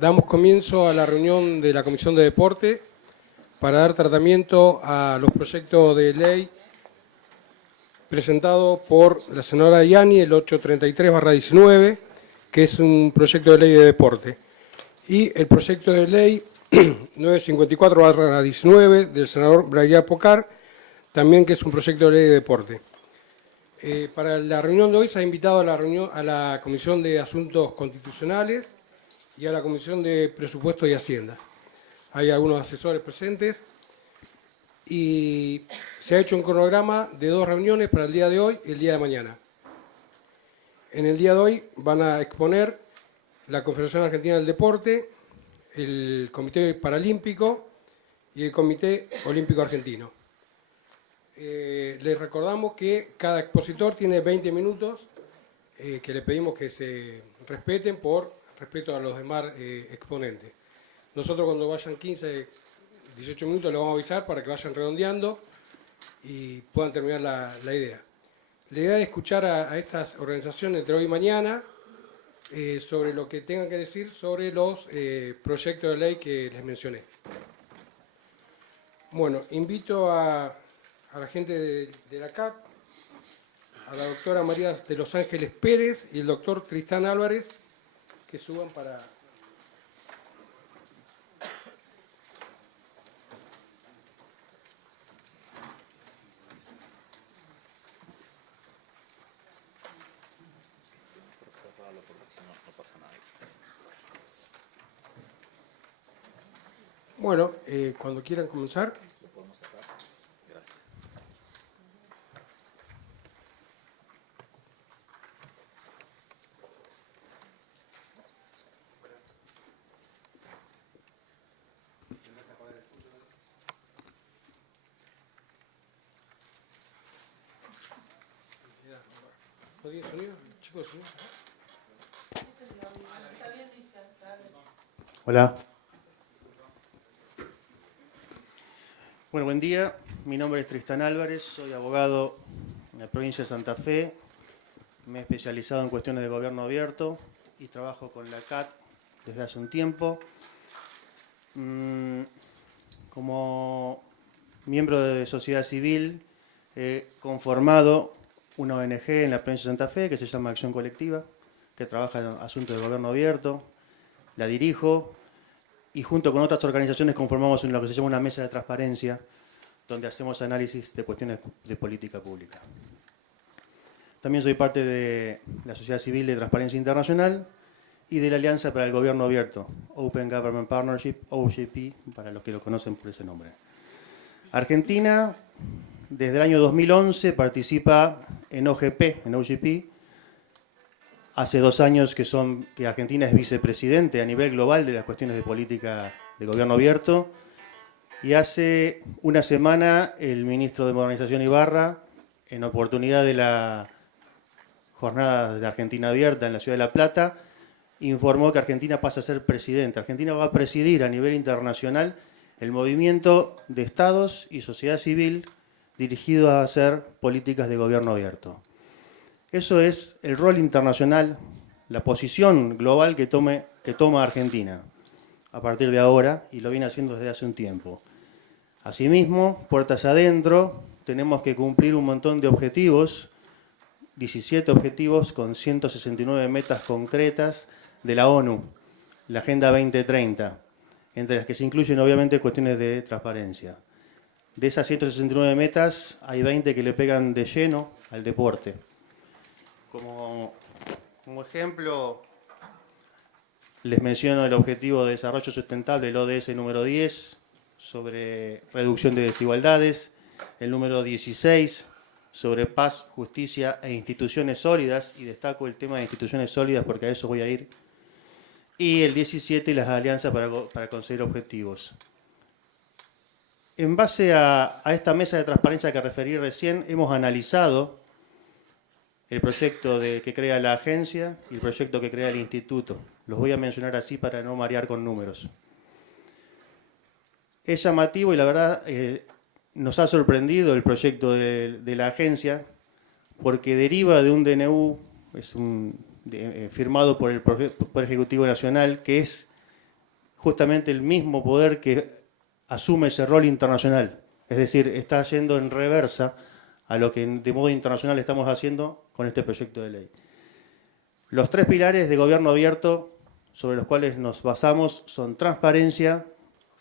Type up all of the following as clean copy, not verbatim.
Damos comienzo a la reunión de la Comisión de Deporte para dar tratamiento a los proyectos de ley presentados por la senadora Ianni, el 833/19, que es un proyecto de ley de deporte, y el proyecto de ley 954/19 del senador Braguía Pocar, también que es un proyecto de ley de deporte. Para la reunión de hoy se ha invitado a la Comisión de Asuntos Constitucionales y a la Comisión de Presupuesto y Hacienda. Hay algunos asesores presentes y se ha hecho un cronograma de 2 reuniones para el día de hoy y el día de mañana. En el día de hoy van a exponer la Confederación Argentina del Deporte, el Comité Paralímpico y el Comité Olímpico Argentino. Les recordamos que cada expositor tiene 20 minutos, que le pedimos que se respeten por respeto a los demás exponentes. Nosotros cuando vayan 15, 18 minutos les vamos a avisar para que vayan redondeando y puedan terminar la idea. La idea es escuchar a estas organizaciones entre hoy y mañana sobre lo que tengan que decir sobre los proyectos de ley que les mencioné. Bueno, invito a la gente de la CAP, a la doctora María de los Ángeles Pérez y el doctor Tristán Álvarez, que suban para... Bueno, cuando quieran comenzar. ¿No tiene sonido? Chicos, ¿sí? Hola. Bueno, buen día. Mi nombre es Tristán Álvarez, soy abogado en la provincia de Santa Fe. Me he especializado en cuestiones de gobierno abierto y trabajo con la CAT desde hace un tiempo. Como miembro de sociedad civil he conformado una ONG en la provincia de Santa Fe que se llama Acción Colectiva, que trabaja en asuntos de gobierno abierto. La dirijo y junto con otras organizaciones conformamos lo que se llama una mesa de transparencia, donde hacemos análisis de cuestiones de política pública. También soy parte de la Sociedad Civil de Transparencia Internacional y de la Alianza para el Gobierno Abierto, Open Government Partnership, OGP, para los que lo conocen por ese nombre. Argentina, desde el año 2011, participa en OGP, Hace 2 años que Argentina es vicepresidente a nivel global de las cuestiones de política de gobierno abierto. Y hace una semana el ministro de Modernización Ibarra, en oportunidad de la jornada de Argentina Abierta en la ciudad de La Plata, informó que Argentina pasa a ser presidente. Argentina va a presidir a nivel internacional el movimiento de estados y sociedad civil dirigido a hacer políticas de gobierno abierto. Eso es el rol internacional, la posición global que toma Argentina a partir de ahora, y lo viene haciendo desde hace un tiempo. Asimismo, puertas adentro, tenemos que cumplir un montón de objetivos, 17 objetivos con 169 metas concretas de la ONU, la Agenda 2030, entre las que se incluyen obviamente cuestiones de transparencia. De esas 169 metas, hay 20 que le pegan de lleno al deporte. Como ejemplo, les menciono el Objetivo de Desarrollo Sustentable, el ODS número 10, sobre reducción de desigualdades, el número 16, sobre paz, justicia e instituciones sólidas, y destaco el tema de instituciones sólidas porque a eso voy a ir, y el 17, las alianzas para conseguir objetivos. En base a esta mesa de transparencia que referí recién, hemos analizado el proyecto que crea la agencia y el proyecto que crea el instituto. Los voy a mencionar así para no marear con números. Es llamativo y la verdad nos ha sorprendido el proyecto de la agencia porque deriva de un DNU firmado por el Poder Ejecutivo Nacional, que es justamente el mismo poder que asume ese rol internacional. Es decir, está yendo en reversa a lo que de modo internacional estamos haciendo con este proyecto de ley. Los 3 pilares de gobierno abierto sobre los cuales nos basamos son transparencia,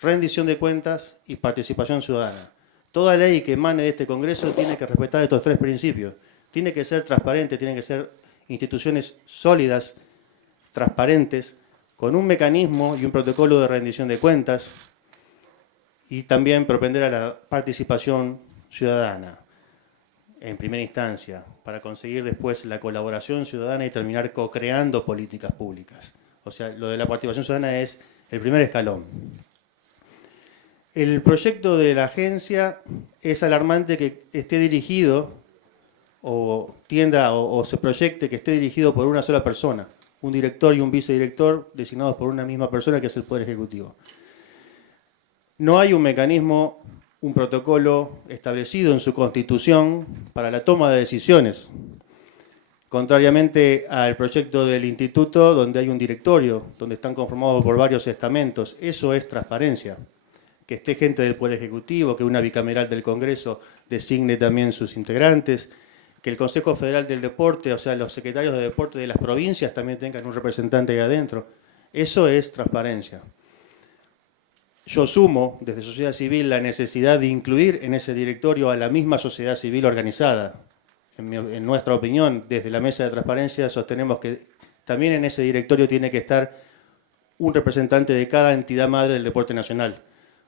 rendición de cuentas y participación ciudadana. Toda ley que emane de este Congreso tiene que respetar estos 3 principios. Tiene que ser transparente, tienen que ser instituciones sólidas, transparentes, con un mecanismo y un protocolo de rendición de cuentas, y también propender a la participación ciudadana en primera instancia, para conseguir después la colaboración ciudadana y terminar co-creando políticas públicas. O sea, lo de la participación ciudadana es el primer escalón. El proyecto de la agencia es alarmante que esté dirigido o tienda o se proyecte que esté dirigido por una sola persona, un director y un vicedirector designados por una misma persona, que es el Poder Ejecutivo. No hay un mecanismo, un protocolo establecido en su Constitución para la toma de decisiones, contrariamente al proyecto del Instituto, donde hay un directorio, donde están conformados por varios estamentos. Eso es transparencia. Que esté gente del Poder Ejecutivo, que una bicameral del Congreso designe también sus integrantes, que el Consejo Federal del Deporte, o sea, los secretarios de deporte de las provincias también tengan un representante ahí adentro. Eso es transparencia. Yo sumo desde sociedad civil la necesidad de incluir en ese directorio a la misma sociedad civil organizada. En nuestra opinión, desde la Mesa de Transparencia, sostenemos que también en ese directorio tiene que estar un representante de cada entidad madre del deporte nacional.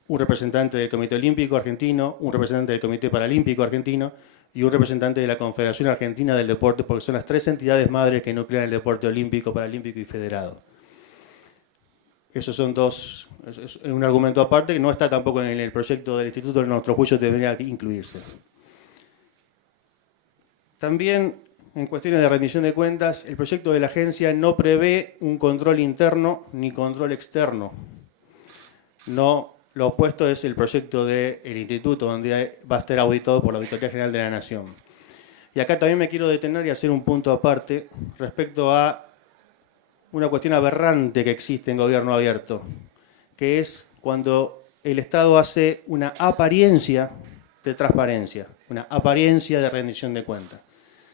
Un representante del Comité Olímpico Argentino, un representante del Comité Paralímpico Argentino y un representante de la Confederación Argentina del Deporte, porque son las 3 entidades madres que nuclean el deporte olímpico, paralímpico y federado. Esos son dos, es un argumento aparte que no está tampoco en el proyecto del Instituto, en nuestro juicio debería incluirse. También, en cuestiones de rendición de cuentas, el proyecto de la agencia no prevé un control interno ni control externo. No, lo opuesto es el proyecto del Instituto, donde va a estar auditado por la Auditoría General de la Nación. Y acá también me quiero detener y hacer un punto aparte respecto a una cuestión aberrante que existe en gobierno abierto, que es cuando el Estado hace una apariencia de transparencia, una apariencia de rendición de cuentas.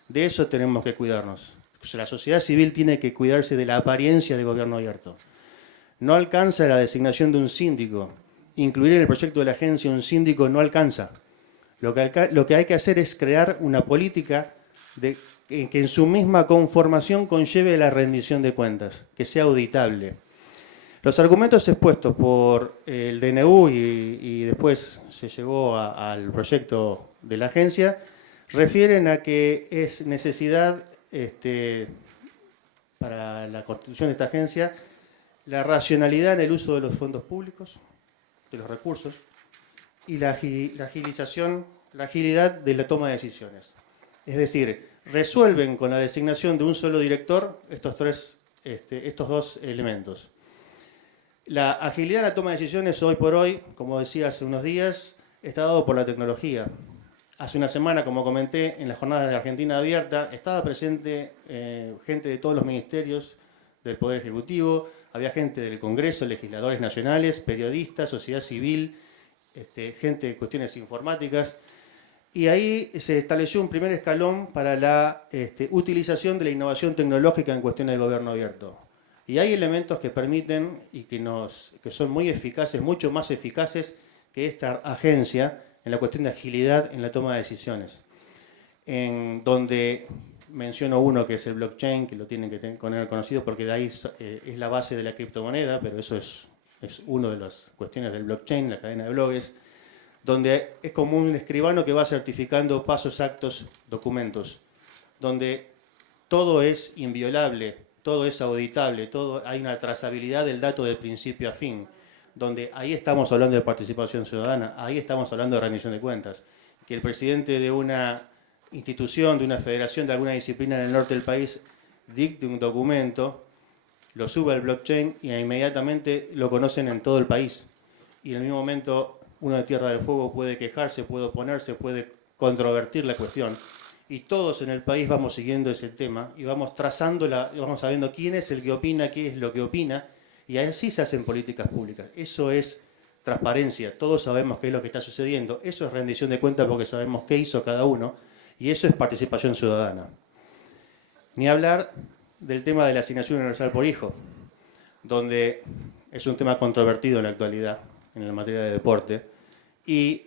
De eso tenemos que cuidarnos. La sociedad civil tiene que cuidarse de la apariencia de gobierno abierto. No alcanza la designación de un síndico. Incluir en el proyecto de la agencia un síndico no alcanza. Lo que hay que hacer es crear una política que en su misma conformación conlleve la rendición de cuentas, que sea auditable. Los argumentos expuestos por el DNU y después se llegó al proyecto de la agencia refieren a que es necesidad para la constitución de esta agencia la racionalidad en el uso de los fondos públicos, de los recursos, y la agilidad de la toma de decisiones. Es decir, resuelven con la designación de un solo director estos 2 elementos. La agilidad en la toma de decisiones hoy por hoy, como decía hace unos días, está dado por la tecnología. Hace una semana, como comenté, en la jornada de Argentina Abierta, estaba presente gente de todos los ministerios del Poder Ejecutivo, había gente del Congreso, legisladores nacionales, periodistas, sociedad civil, gente de cuestiones informáticas, y ahí se estableció un primer escalón para la utilización de la innovación tecnológica en cuestiones de gobierno abierto. Y hay elementos que permiten y que son muy eficaces, mucho más eficaces que esta agencia en la cuestión de agilidad en la toma de decisiones. En donde menciono uno que es el blockchain, que lo tienen que tener conocido porque de ahí es la base de la criptomoneda, pero eso es una de las cuestiones del blockchain, la cadena de bloques, donde es como un escribano que va certificando pasos, actos, documentos, donde todo es inviolable, todo es auditable, hay una trazabilidad del dato de principio a fin, donde ahí estamos hablando de participación ciudadana, ahí estamos hablando de rendición de cuentas. Que el presidente de una institución, de una federación, de alguna disciplina en el norte del país, dicte un documento, lo sube al blockchain y inmediatamente lo conocen en todo el país. Y en el mismo momento uno de Tierra del Fuego puede quejarse, puede oponerse, puede controvertir la cuestión. Y todos en el país vamos siguiendo ese tema y vamos trazando, vamos sabiendo quién es el que opina, qué es lo que opina, Y así se hacen políticas públicas. Eso es transparencia. Todos sabemos qué es lo que está sucediendo. Eso es rendición de cuentas porque sabemos qué hizo cada uno. Y eso es participación ciudadana. Ni hablar del tema de la asignación universal por hijo, donde es un tema controvertido en la actualidad en la materia de deporte. Y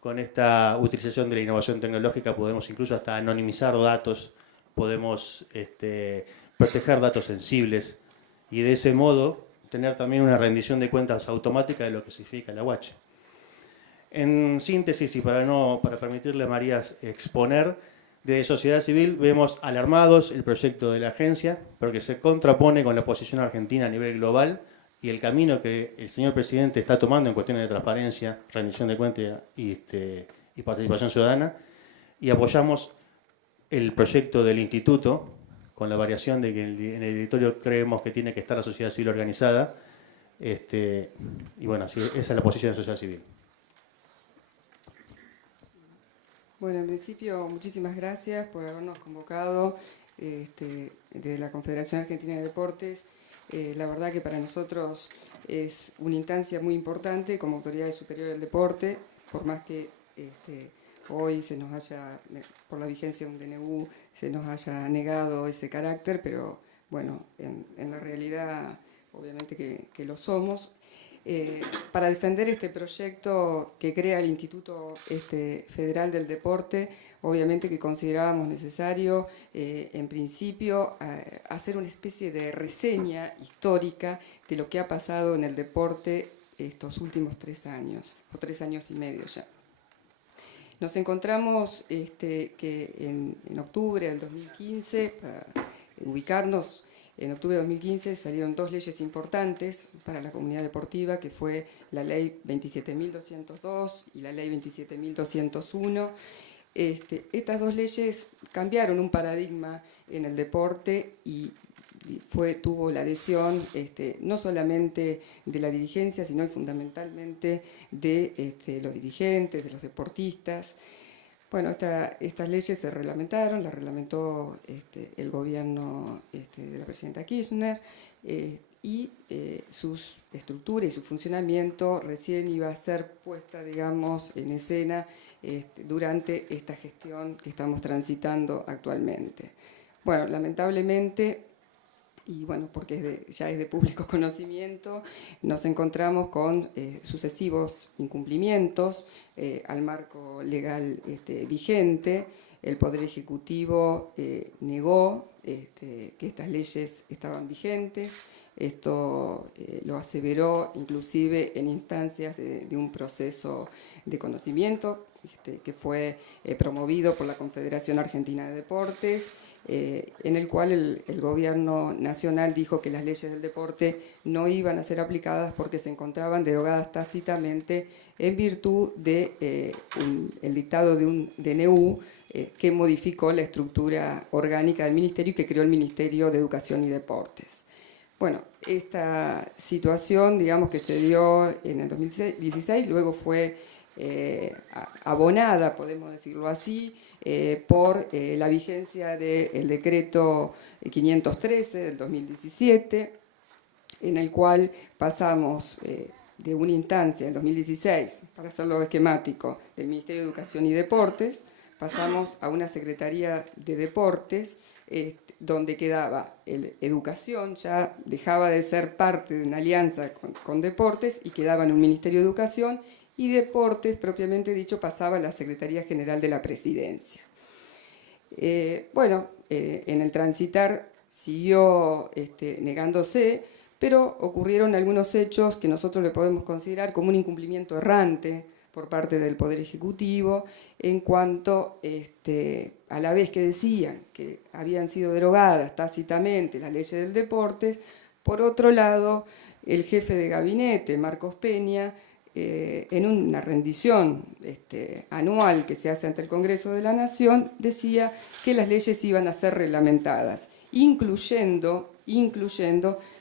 con esta utilización de la innovación tecnológica podemos incluso hasta anonimizar datos, podemos proteger datos sensibles y de ese modo tener también una rendición de cuentas automática de lo que significa la UH. En síntesis, y para permitirle a María exponer, desde sociedad civil vemos alarmados el proyecto de la agencia, pero que se contrapone con la posición argentina a nivel global y el camino que el señor presidente está tomando en cuestiones de transparencia, rendición de cuentas y participación ciudadana, y apoyamos el proyecto del instituto, con la variación de que en el directorio creemos que tiene que estar la sociedad civil organizada, y bueno, así, esa es la posición de sociedad civil. Bueno, en principio, muchísimas gracias por habernos convocado de la Confederación Argentina de Deportes. La verdad que para nosotros es una instancia muy importante como autoridad superior del deporte, por más que hoy se nos haya, por la vigencia de un DNU, se nos haya negado ese carácter, pero bueno, en la realidad obviamente que lo somos. Para defender este proyecto que crea el Instituto Federal del Deporte, obviamente que considerábamos necesario, en principio, hacer una especie de reseña histórica de lo que ha pasado en el deporte estos últimos 3 años, o 3 años y medio ya. Nos encontramos que en octubre del 2015, para ubicarnos, en octubre de 2015 salieron 2 leyes importantes para la comunidad deportiva, que fue la Ley 27.202 y la Ley 27.201. Estas 2 leyes cambiaron un paradigma en el deporte y tuvo la adhesión no solamente de la dirigencia, sino y fundamentalmente de los dirigentes, de los deportistas. Bueno, estas leyes se reglamentaron, las reglamentó el gobierno de la presidenta Kirchner y su estructura y su funcionamiento recién iba a ser puesta, digamos, en escena durante esta gestión que estamos transitando actualmente. Bueno, lamentablemente, y bueno, porque ya es de público conocimiento, nos encontramos con sucesivos incumplimientos al marco legal vigente. El Poder Ejecutivo negó que estas leyes estaban vigentes. Esto lo aseveró inclusive en instancias de un proceso de conocimiento que fue promovido por la Confederación Argentina de Deportes, en el cual el gobierno nacional dijo que las leyes del deporte no iban a ser aplicadas porque se encontraban derogadas tácitamente en virtud de el dictado de un DNU que modificó la estructura orgánica del ministerio y que creó el Ministerio de Educación y Deportes. Bueno, esta situación, digamos, que se dio en el 2016, luego fue abonada, podemos decirlo así, por la vigencia del decreto 513 del 2017, en el cual pasamos de una instancia en 2016, para hacerlo esquemático, del Ministerio de Educación y Deportes, pasamos a una Secretaría de Deportes, donde quedaba Educación, ya dejaba de ser parte de una alianza con Deportes y quedaba en un Ministerio de Educación, y Deportes, propiamente dicho, pasaba a la Secretaría General de la Presidencia. En el transitar siguió negándose, pero ocurrieron algunos hechos que nosotros le podemos considerar como un incumplimiento errante por parte del Poder Ejecutivo, en cuanto a la vez que decían que habían sido derogadas tácitamente las leyes del deporte, por otro lado, el jefe de gabinete, Marcos Peña, en una rendición anual que se hace ante el Congreso de la Nación, decía que las leyes iban a ser reglamentadas, incluyendo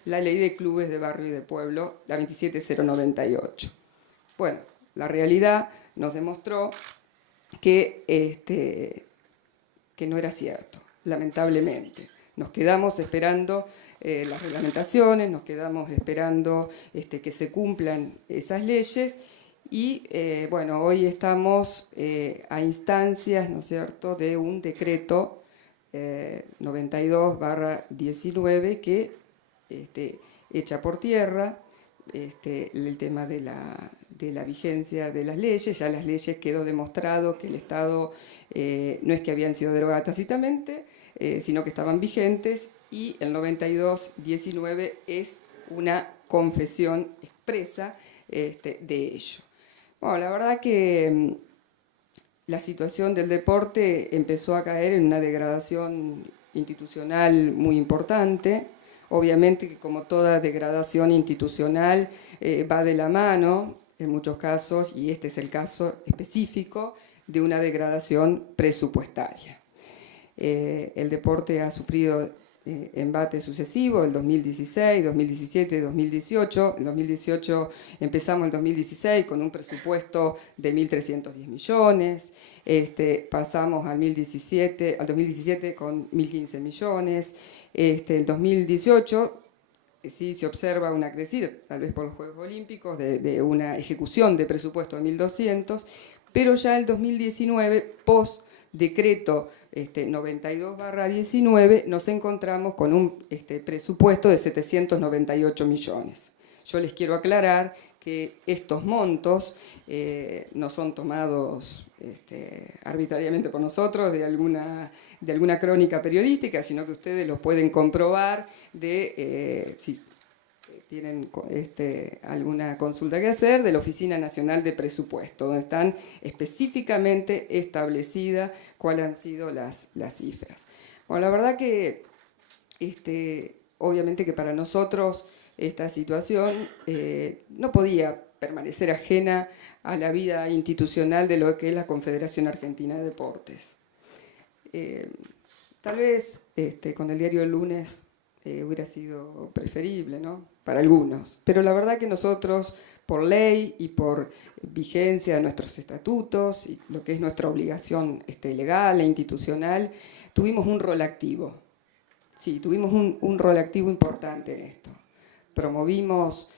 la Ley de Clubes de Barrio y de Pueblo, la 27098. Bueno, la realidad nos demostró que no era cierto, lamentablemente. Nos quedamos esperando las reglamentaciones, nos quedamos esperando que se cumplan esas leyes y bueno, hoy estamos a instancias, ¿no es cierto?, de un decreto 92/19 que echa por tierra el tema de la vigencia de las leyes. Ya las leyes quedó demostrado que el Estado no es que habían sido derogadas tácitamente, sino que estaban vigentes, y el 92/19 es una confesión expresa de ello. Bueno, la verdad que la situación del deporte empezó a caer en una degradación institucional muy importante. Obviamente que, como toda degradación institucional, va de la mano, en muchos casos, y este es el caso específico, de una degradación presupuestaria. El deporte ha sufrido embates sucesivos, el 2016, 2017, 2018. En 2018 empezamos el 2016 con un presupuesto de 1.310 millones, pasamos al 2017 con 1.015 millones, el 2018 sí se observa una crecida, tal vez por los Juegos Olímpicos, de una ejecución de presupuesto de 1.200, pero ya el 2019, post decreto 92/19, nos encontramos con un presupuesto de 798 millones. Yo les quiero aclarar que estos montos no son tomados arbitrariamente por nosotros de alguna crónica periodística, sino que ustedes los pueden comprobar si tienen alguna consulta que hacer, de la Oficina Nacional de Presupuesto, donde están específicamente establecidas cuáles han sido las cifras. Bueno, la verdad que obviamente que para nosotros esta situación no podía permanecer ajena a la vida institucional de lo que es la Confederación Argentina de Deportes. Tal vez con el diario El Lunes hubiera sido preferible, ¿no?, para algunos, pero la verdad que nosotros, por ley y por vigencia de nuestros estatutos y lo que es nuestra obligación legal e institucional, tuvimos un rol activo. Sí, tuvimos un rol activo importante en esto. Promovimos,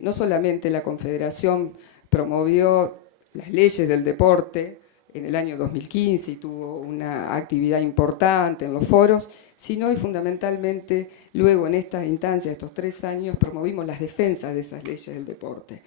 no solamente la Confederación promovió las leyes del deporte en el año 2015 y tuvo una actividad importante en los foros, sino y fundamentalmente luego en estas instancias, estos 3 años, promovimos las defensas de esas leyes del deporte.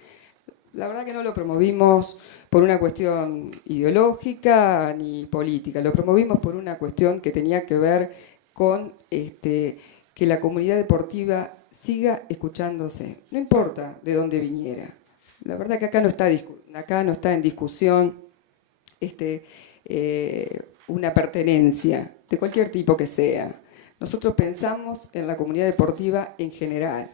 La verdad que no lo promovimos por una cuestión ideológica ni política, lo promovimos por una cuestión que tenía que ver con que la comunidad deportiva siga escuchándose, no importa de dónde viniera. La verdad que acá no está en discusión una pertenencia, de cualquier tipo que sea. Nosotros pensamos en la comunidad deportiva en general.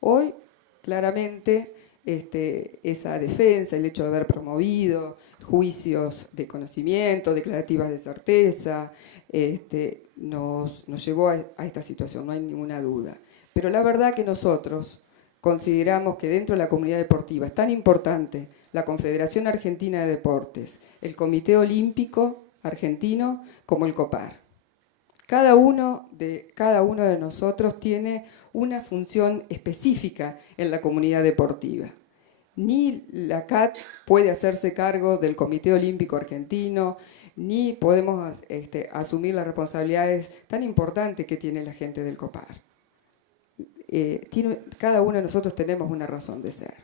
Hoy, claramente, esa defensa, el hecho de haber promovido juicios de conocimiento, declarativas de certeza, nos llevó a esta situación, no hay ninguna duda. Pero la verdad que nosotros consideramos que dentro de la comunidad deportiva es tan importante la Confederación Argentina de Deportes, el Comité Olímpico Argentino, como el COPAR. Cada uno de nosotros tiene una función específica en la comunidad deportiva. Ni la CAT puede hacerse cargo del Comité Olímpico Argentino, ni podemos asumir las responsabilidades tan importantes que tiene la gente del COPAR. Cada uno de nosotros tenemos una razón de ser.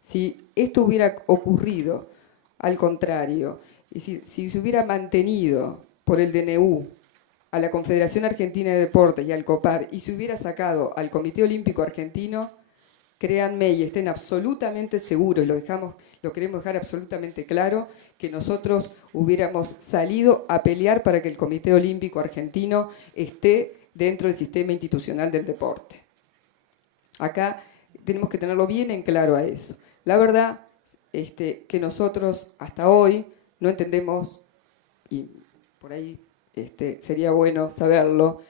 Si esto hubiera ocurrido al contrario, y si se hubiera mantenido por el DNU a la Confederación Argentina de Deportes y al COPAR, y se hubiera sacado al Comité Olímpico Argentino, créanme y estén absolutamente seguros, y lo queremos dejar absolutamente claro, que nosotros hubiéramos salido a pelear para que el Comité Olímpico Argentino esté dentro del sistema institucional del deporte. Acá tenemos que tenerlo bien en claro a eso. La verdad que nosotros hasta hoy no entendemos, y por ahí sería bueno saberlo,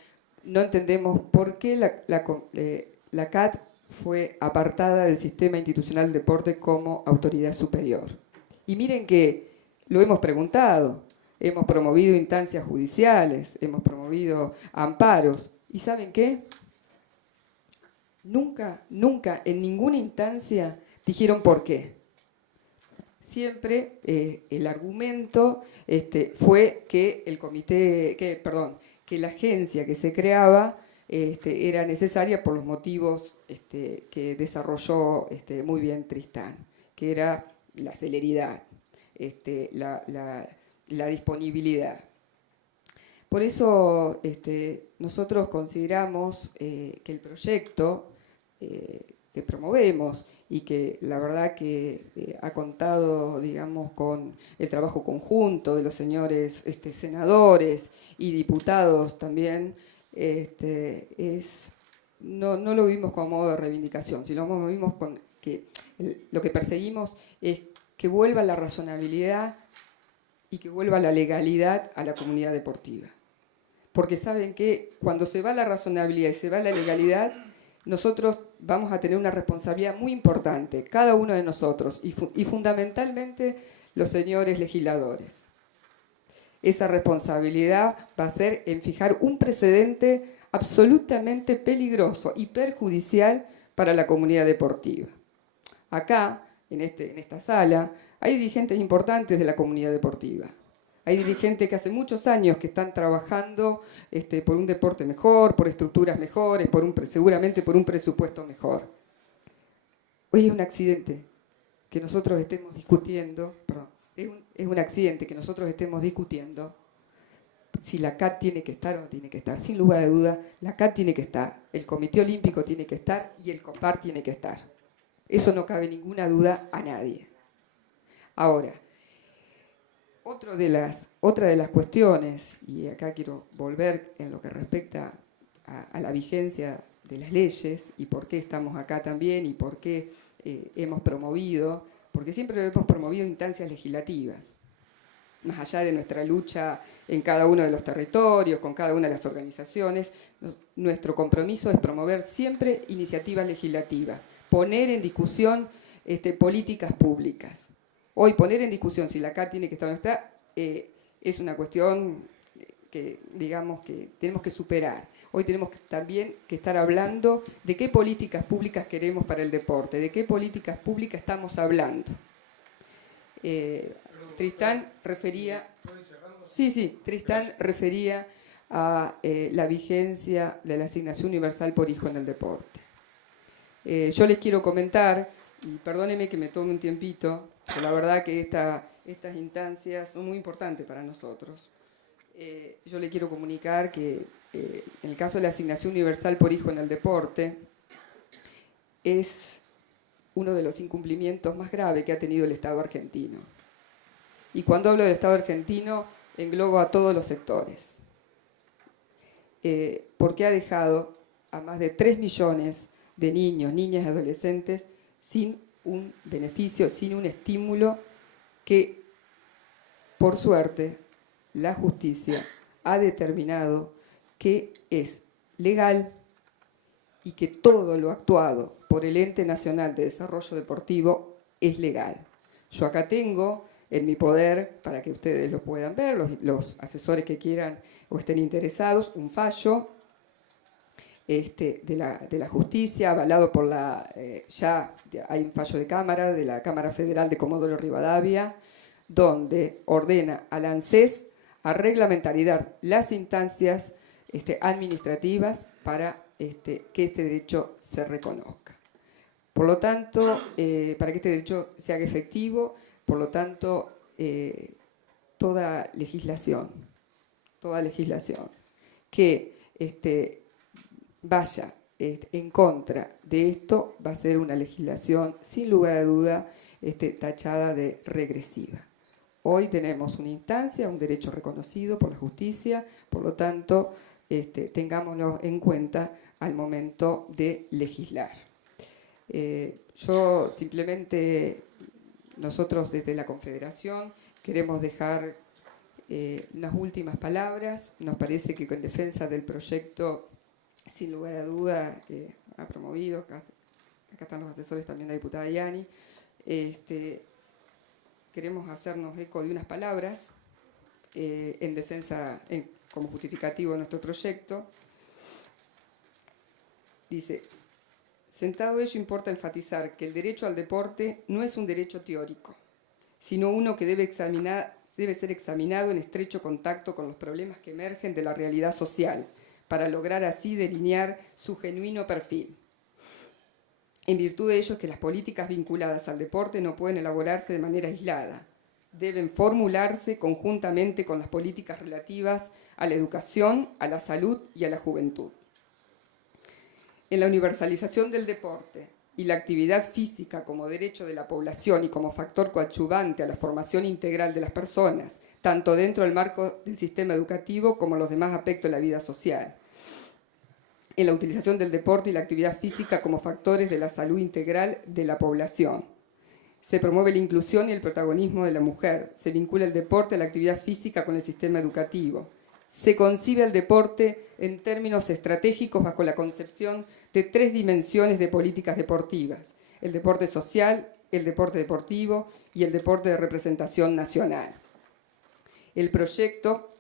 no entendemos por qué la CAT fue apartada del sistema institucional del deporte como autoridad superior. Y miren que lo hemos preguntado, hemos promovido instancias judiciales, hemos promovido amparos, ¿y saben qué? nunca, nunca, en ninguna instancia dijeron por qué. Siempre el argumento fue que que la agencia que se creaba era necesaria por los motivos que desarrolló muy bien Tristán, que era la celeridad, la disponibilidad. Por eso nosotros consideramos que el proyecto que promovemos y que la verdad que ha contado, digamos, con el trabajo conjunto de los señores senadores y diputados también, no lo vimos como modo de reivindicación, sino lo vimos con que lo que perseguimos es que vuelva la razonabilidad y que vuelva la legalidad a la comunidad deportiva. Porque saben que cuando se va la razonabilidad y se va la legalidad, nosotros vamos a tener una responsabilidad muy importante, cada uno de nosotros, y fundamentalmente los señores legisladores. Esa responsabilidad va a ser en fijar un precedente absolutamente peligroso y perjudicial para la comunidad deportiva. Acá, en esta sala, hay dirigentes importantes de la comunidad deportiva. Hay dirigentes que hace muchos años que están trabajando por un deporte mejor, por estructuras mejores, seguramente por un presupuesto mejor. Hoy es un accidente que nosotros estemos discutiendo, es un accidente que nosotros estemos discutiendo si la CAT tiene que estar o no tiene que estar. Sin lugar a duda, la CAT tiene que estar, el Comité Olímpico tiene que estar y el COPAR tiene que estar. Eso no cabe ninguna duda a nadie. Ahora, otra de las cuestiones, y acá quiero volver en lo que respecta a la vigencia de las leyes y por qué estamos acá también y por qué hemos promovido, porque siempre hemos promovido instancias legislativas, más allá de nuestra lucha en cada uno de los territorios, con cada una de las organizaciones, nuestro compromiso es promover siempre iniciativas legislativas, poner en discusión políticas públicas. Hoy poner en discusión si la CAT tiene que estar o no está es una cuestión que, digamos, que tenemos que superar. Hoy tenemos también que estar hablando de qué políticas públicas queremos para el deporte, de qué políticas públicas estamos hablando. Tristán refería... Sí, Tristán refería a la vigencia de la asignación universal por hijo en el deporte. Yo les quiero comentar, y perdónenme que me tome un tiempito, pero la verdad que estas instancias son muy importantes para nosotros. Yo le quiero comunicar que en el caso de la asignación universal por hijo en el deporte es uno de los incumplimientos más graves que ha tenido el Estado argentino. Y cuando hablo del Estado argentino, englobo a todos los sectores. Porque ha dejado a más de 3 millones de niños, niñas y adolescentes sin un beneficio, sin un estímulo que, por suerte, la justicia ha determinado que es legal y que todo lo actuado por el Ente Nacional de Desarrollo Deportivo es legal. Yo acá tengo en mi poder, para que ustedes lo puedan ver, los asesores que quieran o estén interesados, un fallo de la justicia, avalado por ya hay un fallo de Cámara, de la Cámara Federal de Comodoro Rivadavia, donde ordena al ANSES a reglamentarizar las instancias administrativas para que este derecho se reconozca. Por lo tanto, para que este derecho se haga efectivo, por lo tanto, toda legislación que vaya en contra de esto va a ser una legislación, sin lugar a duda, tachada de regresiva. Hoy tenemos una instancia, un derecho reconocido por la justicia, por lo tanto, tengámoslo en cuenta al momento de legislar. Yo simplemente, nosotros desde la Confederación queremos dejar unas últimas palabras. Nos parece que en defensa del proyecto, sin lugar a duda, ha promovido, acá están los asesores también de la diputada Yani, queremos hacernos eco de unas palabras en defensa, como justificativo de nuestro proyecto. Dice: Sentado ello, importa enfatizar que el derecho al deporte no es un derecho teórico, sino uno que debe ser examinado en estrecho contacto con los problemas que emergen de la realidad social, para lograr así delinear su genuino perfil. En virtud de ello es que las políticas vinculadas al deporte no pueden elaborarse de manera aislada, deben formularse conjuntamente con las políticas relativas a la educación, a la salud y a la juventud. En la universalización del deporte y la actividad física como derecho de la población y como factor coadyuvante a la formación integral de las personas, tanto dentro del marco del sistema educativo como en los demás aspectos de la vida social. En la utilización del deporte y la actividad física como factores de la salud integral de la población. Se promueve la inclusión y el protagonismo de la mujer. Se vincula el deporte a la actividad física con el sistema educativo. Se concibe el deporte en términos estratégicos bajo la concepción de 3 dimensiones de políticas deportivas: el deporte social, el deporte deportivo y el deporte de representación nacional. El proyecto,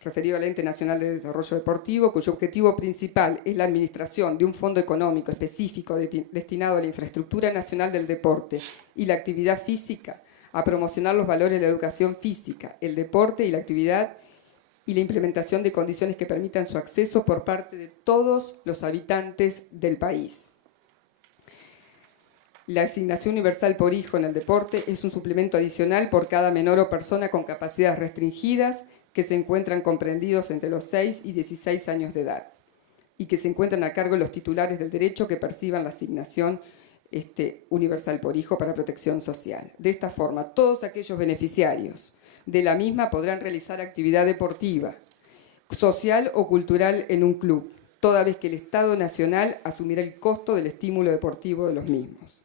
referido al Ente Nacional de Desarrollo Deportivo, cuyo objetivo principal es la administración de un fondo económico específico destinado a la infraestructura nacional del deporte y la actividad física, a promocionar los valores de la educación física, el deporte y la actividad y la implementación de condiciones que permitan su acceso por parte de todos los habitantes del país. La asignación universal por hijo en el deporte es un suplemento adicional por cada menor o persona con capacidades restringidas que se encuentran comprendidos entre los 6 y 16 años de edad y que se encuentran a cargo de los titulares del derecho que perciban la asignación universal por hijo para protección social. De esta forma, todos aquellos beneficiarios de la misma podrán realizar actividad deportiva, social o cultural en un club, toda vez que el Estado Nacional asumirá el costo del estímulo deportivo de los mismos.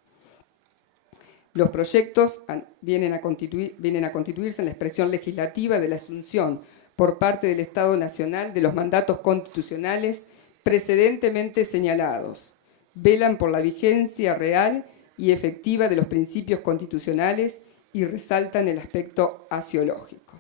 Los proyectos vienen a constituirse en la expresión legislativa de la asunción por parte del Estado Nacional de los mandatos constitucionales precedentemente señalados. Velan por la vigencia real y efectiva de los principios constitucionales y resaltan el aspecto axiológico.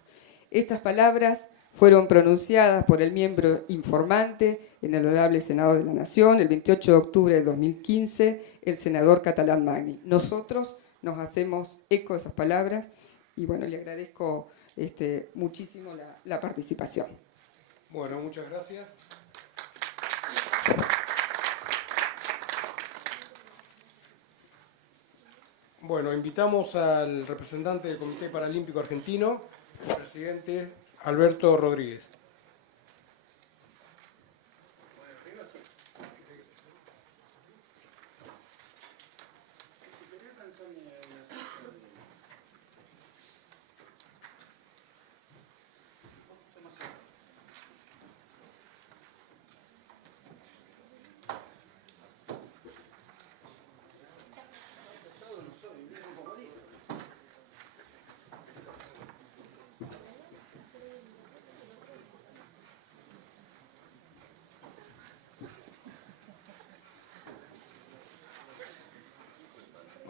Estas palabras fueron pronunciadas por el miembro informante en el Honorable Senado de la Nación el 28 de octubre de 2015, el senador Catalán Magni. Nosotros nos hacemos eco de esas palabras y bueno, le agradezco muchísimo la participación. Bueno, muchas gracias. Bueno, invitamos al representante del Comité Paralímpico Argentino, el presidente Alberto Rodríguez.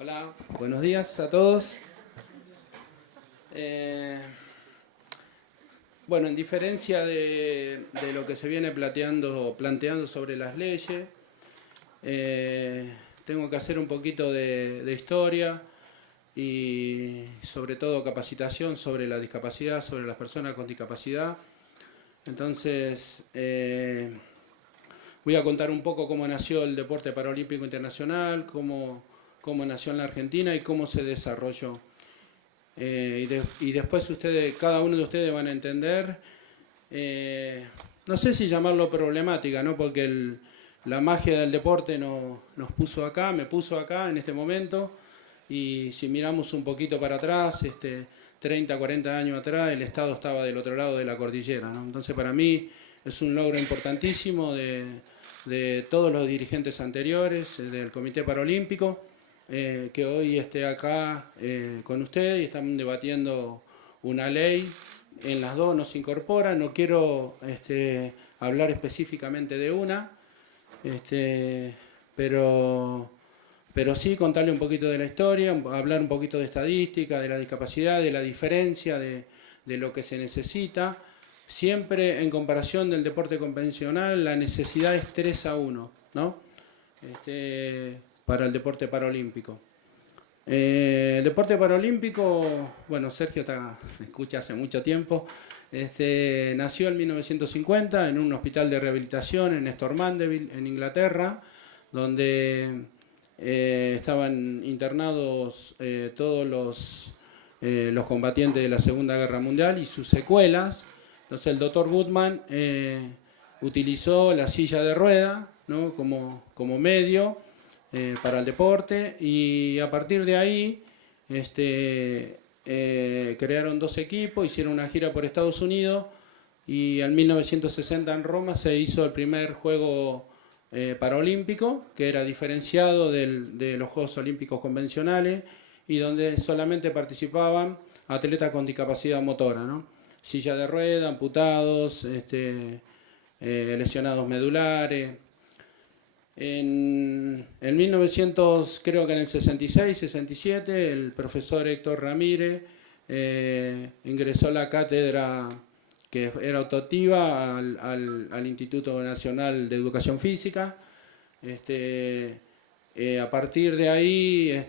Hola, buenos días a todos. Bueno, en diferencia de lo que se viene planteando sobre las leyes, tengo que hacer un poquito de historia y sobre todo capacitación sobre la discapacidad, sobre las personas con discapacidad. Entonces, voy a contar un poco cómo nació el deporte paralímpico internacional, cómo nació en la Argentina y cómo se desarrolló. Y después cada uno de ustedes van a entender, no sé si llamarlo problemática, ¿no? Porque la magia del deporte me puso acá en este momento, y si miramos un poquito para atrás, 30, 40 años atrás, el Estado estaba del otro lado de la cordillera, ¿no? Entonces para mí es un logro importantísimo de todos los dirigentes anteriores, del Comité Paralímpico, que hoy esté acá con ustedes y están debatiendo una ley. En las dos nos incorpora. No quiero hablar específicamente de una, pero sí contarle un poquito de la historia, hablar un poquito de estadística, de la discapacidad, de la diferencia, de lo que se necesita. Siempre en comparación del deporte convencional, la necesidad es 3-1, ¿no? para el deporte paralímpico. El deporte paralímpico, bueno, Sergio me escucha hace mucho tiempo, nació en 1950 en un hospital de rehabilitación en Néstor Mandeville, en Inglaterra, donde estaban internados todos los combatientes de la Segunda Guerra Mundial y sus secuelas. Entonces el doctor Goodman utilizó la silla de rueda, ¿no?, como medio para el deporte, y a partir de ahí crearon 2 equipos, hicieron una gira por Estados Unidos y en 1960 en Roma se hizo el primer juego paralímpico, que era diferenciado de los Juegos Olímpicos convencionales y donde solamente participaban atletas con discapacidad motora, ¿no? Silla de rueda, amputados, lesionados medulares. En 1900, creo que en el 66, 67, el profesor Héctor Ramírez ingresó a la cátedra que era optativa al Instituto Nacional de Educación Física. A partir de ahí,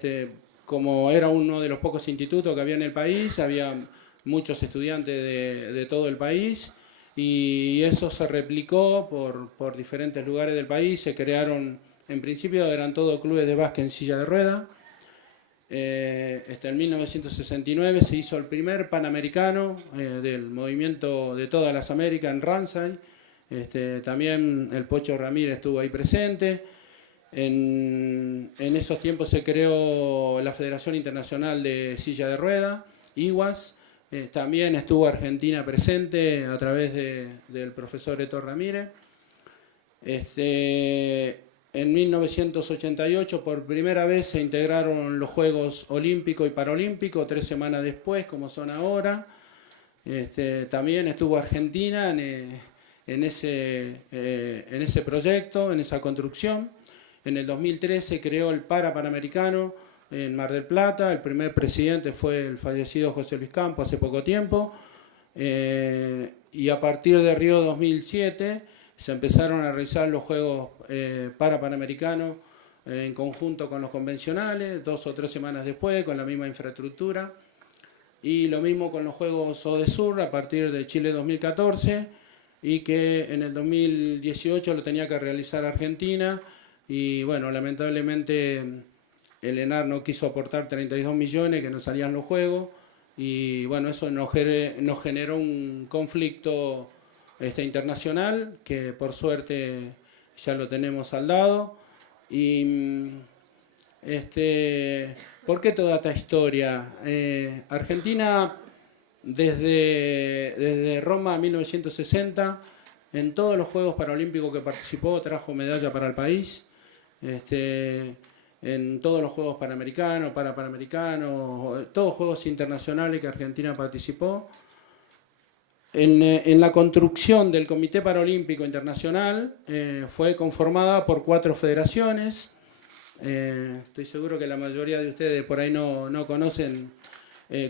como era uno de los pocos institutos que había en el país, había muchos estudiantes de todo el país, y eso se replicó por diferentes lugares del país. Se crearon, en principio eran todos clubes de básquet en silla de rueda. En 1969 se hizo el primer Panamericano del movimiento de todas las Américas en Ramsay. También el Pocho Ramírez estuvo ahí presente. En esos tiempos se creó la Federación Internacional de Silla de Rueda, IWAS. También estuvo Argentina presente a través del profesor Héctor Ramírez. En 1988 por primera vez se integraron los Juegos Olímpicos y Paralímpicos, 3 semanas después, como son ahora. También estuvo Argentina en ese proyecto, en esa construcción. En el 2013 se creó el Panamericano en Mar del Plata. El primer presidente fue el fallecido José Luis Campos hace poco tiempo. Y a partir de Río 2007 se empezaron a realizar los Juegos Panamericanos en conjunto con los convencionales, 2 o 3 semanas después, con la misma infraestructura. Y lo mismo con los Juegos ODESUR a partir de Chile 2014, y que en el 2018 lo tenía que realizar Argentina. Y bueno, lamentablemente el ENAR no quiso aportar 32 millones que no salían los Juegos, y bueno, eso nos generó un conflicto internacional que por suerte ya lo tenemos saldado. Y ¿por qué toda esta historia? Argentina desde Roma 1960 en todos los Juegos Paralímpicos que participó trajo medalla para el país. En todos los Juegos Panamericanos, Parapanamericanos, todos Juegos internacionales que Argentina participó. En la construcción del Comité Paralímpico Internacional fue conformada por 4 federaciones. Estoy seguro que la mayoría de ustedes por ahí no conocen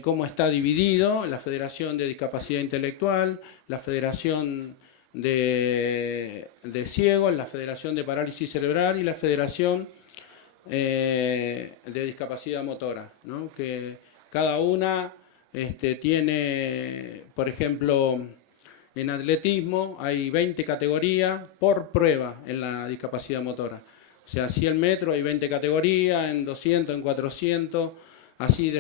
cómo está dividido: la Federación de Discapacidad Intelectual, la Federación de Ciegos, la Federación de Parálisis Cerebral y la Federación de Discapacidad Motora, ¿no? Que cada una tiene, por ejemplo, en atletismo hay 20 categorías por prueba en la discapacidad motora. O sea, 100 metros hay 20 categorías, en 200, en 400, así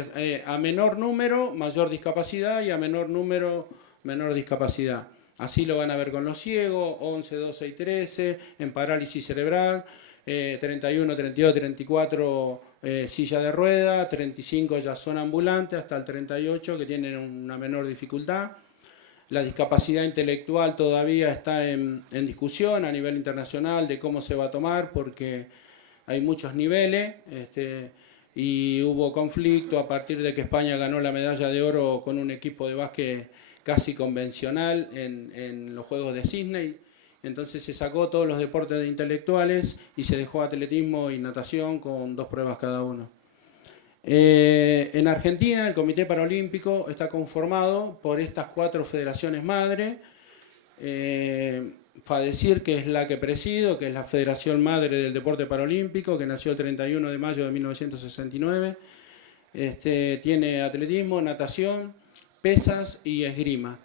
a menor número, mayor discapacidad, y a menor número, menor discapacidad. Así lo van a ver con los ciegos, 11, 12 y 13, en parálisis cerebral, 31, 32, 34 silla de rueda, 35 ya son ambulantes, hasta el 38 que tienen una menor dificultad. La discapacidad intelectual todavía está en discusión a nivel internacional de cómo se va a tomar, porque hay muchos niveles, y hubo conflicto a partir de que España ganó la medalla de oro con un equipo de básquet casi convencional en los Juegos de Sydney. Entonces se sacó todos los deportes de intelectuales y se dejó atletismo y natación con 2 pruebas cada uno. En Argentina el Comité Paralímpico está conformado por estas 4 federaciones madre. FADECIR, que es la que presido, que es la Federación Madre del Deporte Paralímpico, que nació el 31 de mayo de 1969. Tiene atletismo, natación, pesas y esgrima.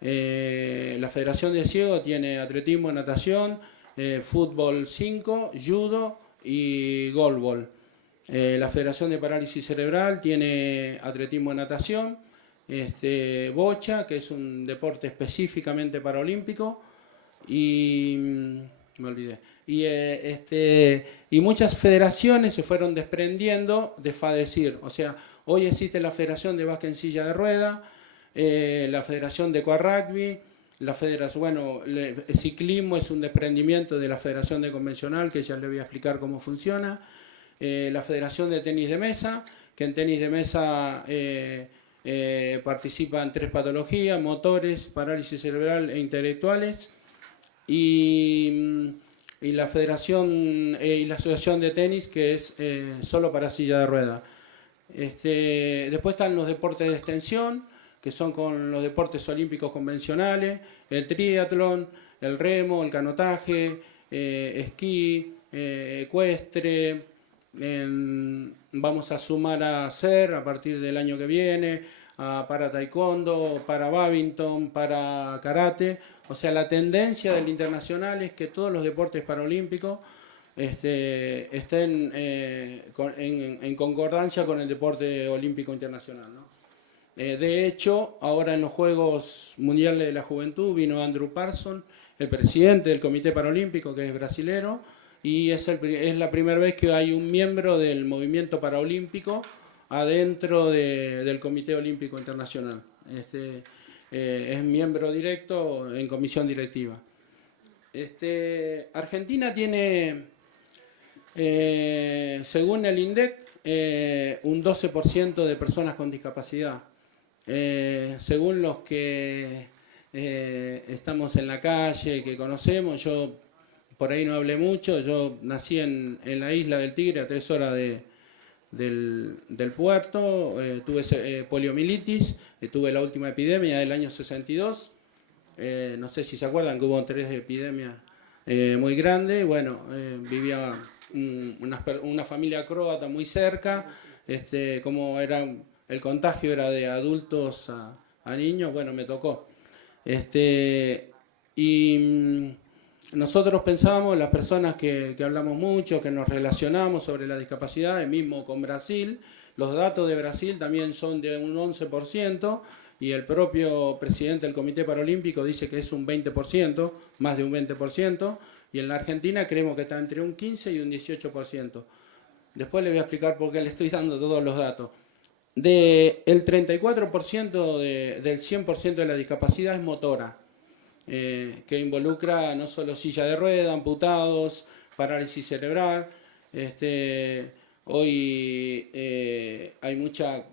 La Federación de Ciego tiene atletismo, natación, fútbol 5, judo y goalball. La Federación de Parálisis Cerebral tiene atletismo, natación, bocha, que es un deporte específicamente paralímpico, y me olvidé. Y muchas federaciones se fueron desprendiendo de FADECIR. O sea, hoy existe la Federación de Básquet en Silla de Rueda, la Federación de Aquarugby, la federación, bueno, el ciclismo es un desprendimiento de la Federación de Convencional, que ya le voy a explicar cómo funciona. La Federación de Tenis de Mesa, que en tenis de mesa participan 3 patologías: motores, parálisis cerebral e intelectuales. Y la Federación y la Asociación de Tenis, que es solo para silla de rueda. Después están los deportes de extensión, que son con los deportes olímpicos convencionales, el triatlón, el remo, el canotaje, esquí, ecuestre. Vamos a sumar a hacer a partir del año que viene, para taekwondo, para badminton, para karate. O sea, la tendencia del internacional es que todos los deportes paralímpicos estén en concordancia con el deporte olímpico internacional, ¿no? De hecho, ahora en los Juegos Mundiales de la Juventud vino Andrew Parsons, el presidente del Comité Paralímpico, que es brasilero, y es la primera vez que hay un miembro del movimiento paraolímpico adentro del Comité Olímpico Internacional. Es miembro directo en comisión directiva. Argentina tiene, según el INDEC, un 12% de personas con discapacidad. Según los que estamos en la calle, que conocemos, yo por ahí no hablé mucho, yo nací en la isla del Tigre, a 3 horas del puerto, tuve poliomielitis, tuve la última epidemia del año 62, no sé si se acuerdan que hubo 3 epidemias muy grandes. Bueno, vivía una familia croata muy cerca, como era el contagio era de adultos a niños, bueno, me tocó. Y nosotros pensábamos, las personas que hablamos mucho, que nos relacionamos sobre la discapacidad, mismo con Brasil, los datos de Brasil también son de un 11%, y el propio presidente del Comité Paralímpico dice que es un 20%, más de un 20%, y en la Argentina creemos que está entre un 15 y un 18%. Después le voy a explicar por qué le estoy dando todos los datos. El 34% del 100% de la discapacidad es motora, que involucra no solo silla de rueda, amputados, parálisis cerebral. Hoy hay mucha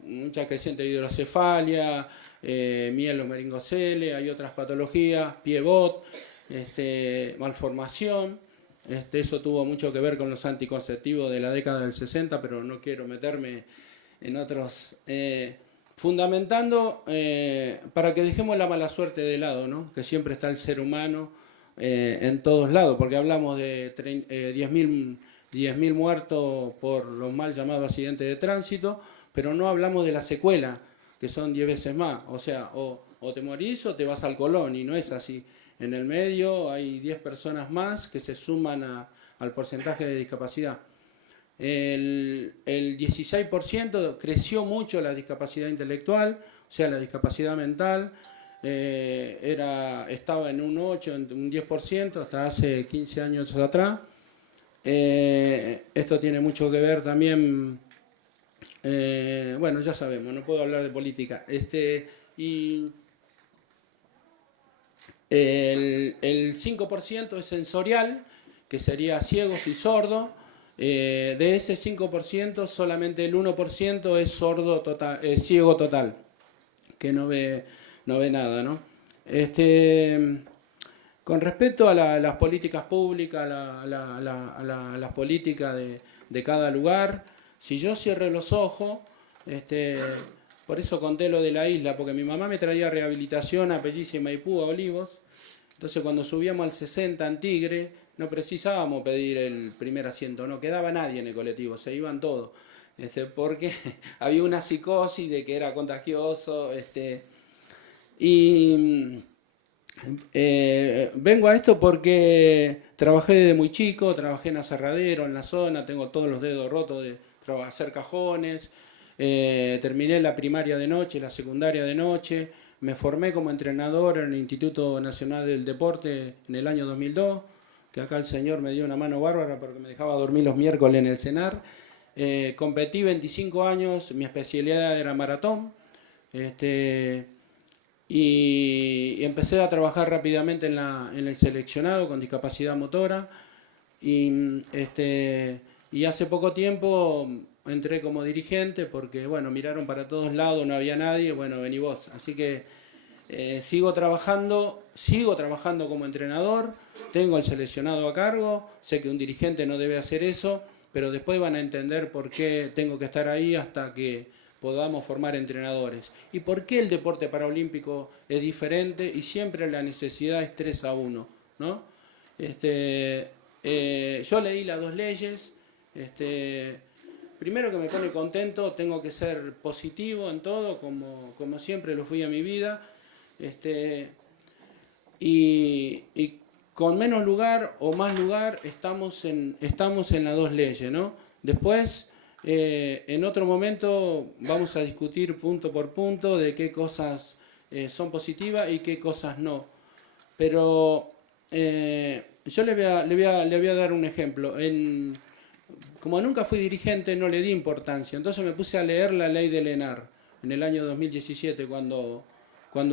creciente hidrocefalia, mielomeningocele, hay otras patologías, pie-bot, malformación. Eso tuvo mucho que ver con los anticonceptivos de la década del 60, pero no quiero meterme en otros, fundamentando para que dejemos la mala suerte de lado, ¿no? Que siempre está el ser humano en todos lados, porque hablamos de 10.000 muertos por los mal llamados accidentes de tránsito, pero no hablamos de la secuela, que son 10 veces más. O sea, o te morís o te vas al Colón, y no es así. En el medio hay 10 personas más que se suman al porcentaje de discapacidad. El 16% creció mucho la discapacidad intelectual, o sea, la discapacidad mental, estaba en un 8, en un 10% hasta hace 15 años atrás. Esto tiene mucho que ver también, bueno, ya sabemos, no puedo hablar de política. Y el 5% es sensorial, que sería ciegos y sordos. De ese 5%, solamente el 1% es sordo total, ciego total, que no ve nada, ¿no? Con respecto a las políticas públicas, las políticas de cada lugar, si yo cierro los ojos, por eso conté lo de la isla, porque mi mamá me traía rehabilitación a Pellice y Maipú, a Olivos, Entonces cuando subíamos al 60 en Tigre, no precisábamos pedir el primer asiento, no quedaba nadie en el colectivo, se iban todos. Porque había una psicosis de que era contagioso. Y vengo a esto porque trabajé desde muy chico, trabajé en aserradero, en la zona, tengo todos los dedos rotos de hacer cajones, terminé la primaria de noche, la secundaria de noche, me formé como entrenador en el Instituto Nacional del Deporte en el año 2002, que acá el señor me dio una mano bárbara porque me dejaba dormir los miércoles en el CENAR. Competí 25 años, mi especialidad era maratón, y empecé a trabajar rápidamente en el seleccionado con discapacidad motora, y hace poco tiempo entré como dirigente porque, bueno, miraron para todos lados, no había nadie, bueno, vení vos. Así que sigo trabajando como entrenador, tengo el seleccionado a cargo, sé que un dirigente no debe hacer eso, pero después van a entender por qué tengo que estar ahí hasta que podamos formar entrenadores. Y por qué el deporte paralímpico es diferente y siempre la necesidad es 3-1, ¿no? Yo leí las 2 leyes. Primero que me pone contento, tengo que ser positivo en todo, como siempre lo fui en mi vida. Y con menos lugar o más lugar estamos en las 2 leyes, ¿no? Después, en otro momento vamos a discutir punto por punto de qué cosas son positivas y qué cosas no. Pero yo le voy a dar un ejemplo. Como nunca fui dirigente, no le di importancia. Entonces me puse a leer la ley del ENAR en el año 2017 cuando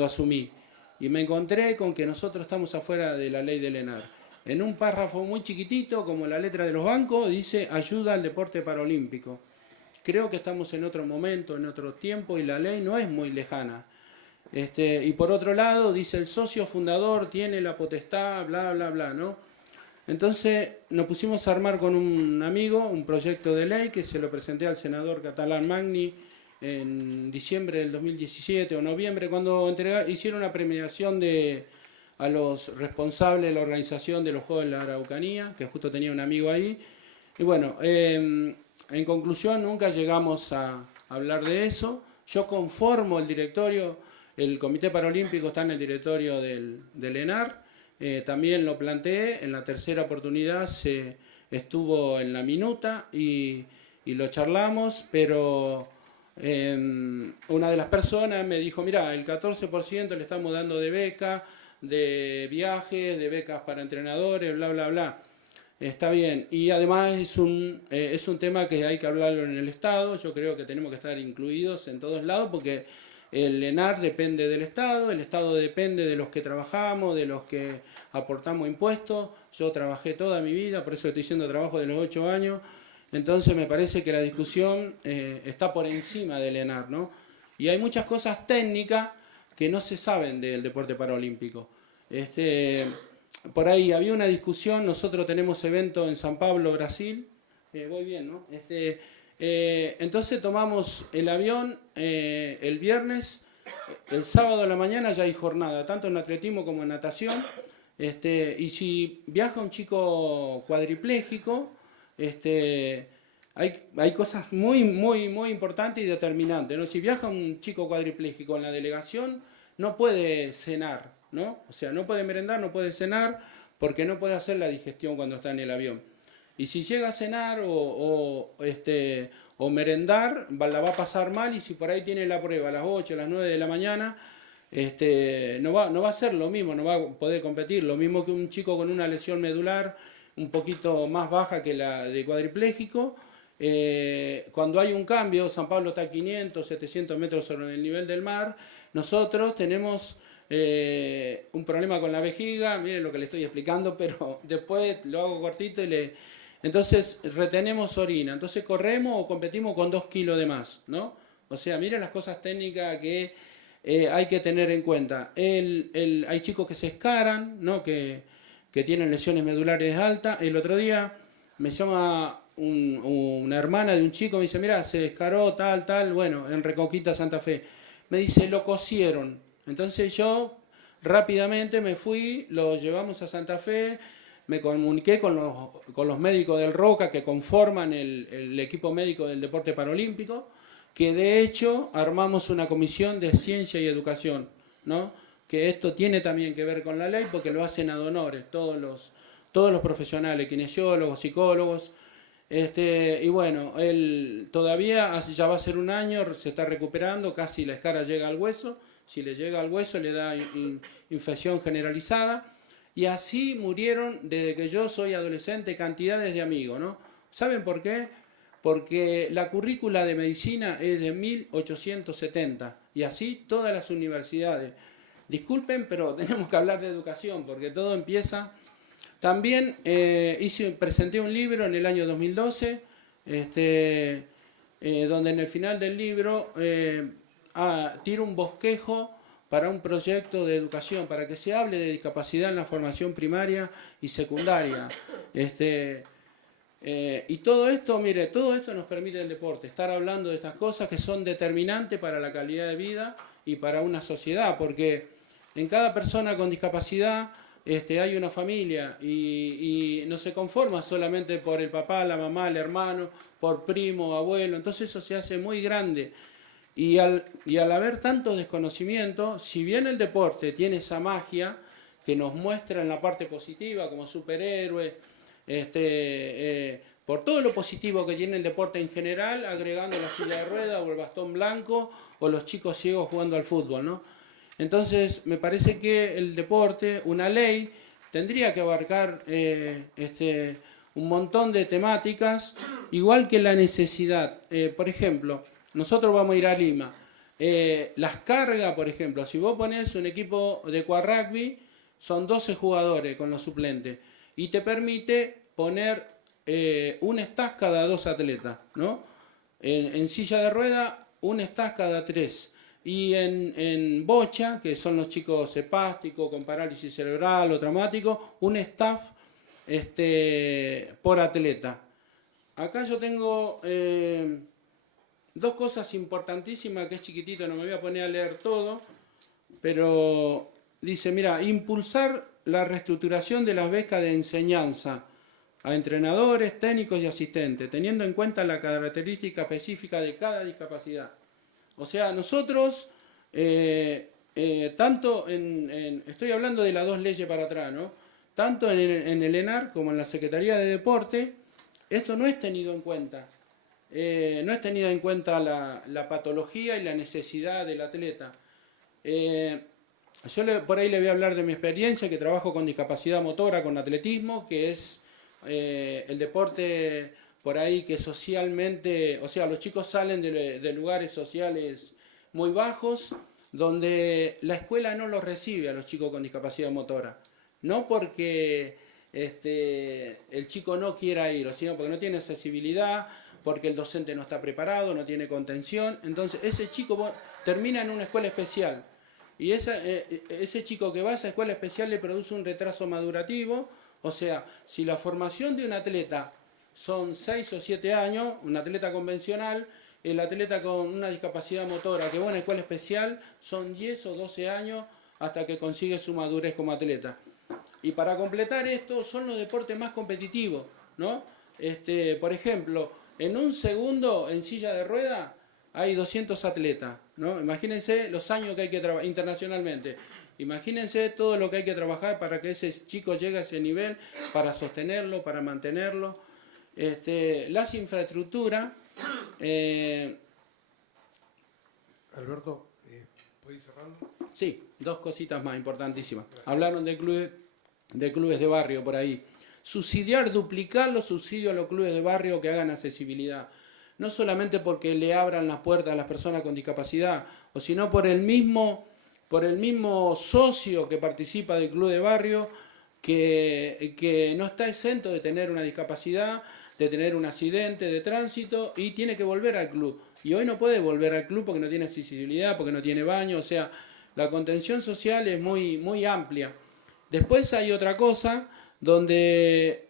asumí. Y me encontré con que nosotros estamos afuera de la ley del ENAR. En un párrafo muy chiquitito, como la letra de los bancos, dice ayuda al deporte paralímpico. Creo que estamos en otro momento, en otro tiempo, y la ley no es muy lejana. Y por otro lado, dice el socio fundador tiene la potestad, bla, bla, bla, ¿no? Entonces nos pusimos a armar con un amigo un proyecto de ley que se lo presenté al senador Catalán Magni en diciembre del 2017 o noviembre, cuando hicieron una premiación a los responsables de la organización de los Juegos de la Araucanía, que justo tenía un amigo ahí. Y bueno, en conclusión, nunca llegamos a hablar de eso. Yo conformo el directorio, el Comité Paralímpico está en el directorio del ENAR. También lo planteé, en la tercera oportunidad se estuvo en la minuta y lo charlamos, pero una de las personas me dijo, mira, el 14% le estamos dando de beca, de viajes, de becas para entrenadores, bla, bla, bla. Está bien, y además es un tema que hay que hablarlo en el Estado. Yo creo que tenemos que estar incluidos en todos lados porque el ENAR depende del Estado, el Estado depende de los que trabajamos, de los que aportamos impuestos. Yo trabajé toda mi vida, por eso estoy diciendo trabajo de los 8 años. Entonces me parece que la discusión está por encima del ENAR, ¿no? Y hay muchas cosas técnicas que no se saben del deporte paralímpico. Por ahí había una discusión, nosotros tenemos evento en San Pablo, Brasil. Voy bien, ¿no? Entonces tomamos el avión el viernes, el sábado a la mañana ya hay jornada, tanto en atletismo como en natación. Y si viaja un chico cuadripléjico, hay cosas muy, muy, muy importantes y determinantes, ¿no? Si viaja un chico cuadripléjico en la delegación, no puede cenar, ¿no? O sea, no puede merendar, no puede cenar, porque no puede hacer la digestión cuando está en el avión. Y si llega a cenar o merendar, la va a pasar mal, y si por ahí tiene la prueba a las 8, a las 9 de la mañana, no va a ser lo mismo, no va a poder competir. Lo mismo que un chico con una lesión medular un poquito más baja que la de cuadripléjico. Cuando hay un cambio, San Pablo está a 500, 700 metros sobre el nivel del mar, nosotros tenemos un problema con la vejiga. Miren lo que le estoy explicando, pero después lo hago cortito entonces retenemos orina, entonces corremos o competimos con 2 kilos de más, ¿no? O sea, miren las cosas técnicas que hay que tener en cuenta. Hay chicos que se escaran, ¿no? Que tienen lesiones medulares altas. El otro día me llama una hermana de un chico, me dice, mira, se escaró tal, bueno, en Reconquista Santa Fe. Me dice, lo cosieron. Entonces yo rápidamente me fui, lo llevamos a Santa Fe, me comuniqué con los médicos del Roca que conforman el equipo médico del deporte paralímpico, que de hecho armamos una comisión de ciencia y educación, ¿no? Que esto tiene también que ver con la ley porque lo hacen ad honorem todos los profesionales, kinesiólogos, psicólogos. Y bueno, él todavía ya va a ser un año, se está recuperando, casi la escara llega al hueso. Si le llega al hueso le da infección generalizada. Y así murieron desde que yo soy adolescente cantidades de amigos, ¿no? ¿Saben por qué? Porque la currícula de medicina es de 1870 y así todas las universidades. Disculpen, pero tenemos que hablar de educación porque todo empieza. También presenté un libro en el año 2012, donde en el final del libro tiro un bosquejo para un proyecto de educación, para que se hable de discapacidad en la formación primaria y secundaria. Y todo esto, mire, todo esto nos permite el deporte, estar hablando de estas cosas que son determinantes para la calidad de vida y para una sociedad, porque en cada persona con discapacidad hay una familia y no se conforma solamente por el papá, la mamá, el hermano, por primo, abuelo, entonces eso se hace muy grande. Y al haber tanto desconocimiento, si bien el deporte tiene esa magia que nos muestra en la parte positiva como superhéroes, por todo lo positivo que tiene el deporte en general, agregando la silla de ruedas o el bastón blanco o los chicos ciegos jugando al fútbol, ¿no? Entonces me parece que el deporte, una ley, tendría que abarcar un montón de temáticas, igual que la necesidad. Por ejemplo, nosotros vamos a ir a Lima. Las cargas, por ejemplo, si vos ponés un equipo de quad-rugby, son 12 jugadores con los suplentes y te permite poner un staff cada 2 atletas, ¿no? En silla de rueda, un staff cada 3. Y en bocha, que son los chicos espásticos, con parálisis cerebral o traumático, un staff por atleta. Acá yo tengo dos cosas importantísimas, que es chiquitito, no me voy a poner a leer todo, pero dice, mira, impulsar la reestructuración de las becas de enseñanza a entrenadores, técnicos y asistentes, teniendo en cuenta la característica específica de cada discapacidad. O sea, nosotros, tanto estoy hablando de las 2 leyes para atrás, ¿no? Tanto en el ENAR como en la Secretaría de Deporte, esto no es tenido en cuenta. No es tenida en cuenta la patología y la necesidad del atleta. Yo por ahí le voy a hablar de mi experiencia, que trabajo con discapacidad motora, con atletismo, que es el deporte por ahí que socialmente, o sea, los chicos salen de lugares sociales muy bajos, donde la escuela no los recibe a los chicos con discapacidad motora. No porque el chico no quiera ir, sino porque no tiene accesibilidad, porque el docente no está preparado, no tiene contención. Entonces ese chico termina en una escuela especial. Y ese chico que va a esa escuela especial le produce un retraso madurativo. O sea, si la formación de un atleta son 6 o 7 años, un atleta convencional, el atleta con una discapacidad motora que va a una escuela especial son 10 o 12 años hasta que consigue su madurez como atleta. Y para completar esto son los deportes más competitivos, ¿no? Por ejemplo, en un segundo en silla de rueda hay 200 atletas, ¿no? Imagínense los años que hay que trabajar internacionalmente. Imagínense todo lo que hay que trabajar para que ese chico llegue a ese nivel, para sostenerlo, para mantenerlo. Las infraestructuras... Alberto, ¿puedes ir cerrando? Sí, 2 cositas más importantísimas. Gracias. Hablaron de clubes de barrio por ahí. Subsidiar, duplicar los subsidios a los clubes de barrio que hagan accesibilidad. No solamente porque le abran las puertas a las personas con discapacidad, o sino por el mismo socio que participa del club de barrio, que no está exento de tener una discapacidad, de tener un accidente de tránsito y tiene que volver al club. Y hoy no puede volver al club porque no tiene accesibilidad, porque no tiene baño, o sea, la contención social es muy, muy amplia. Después hay otra cosa donde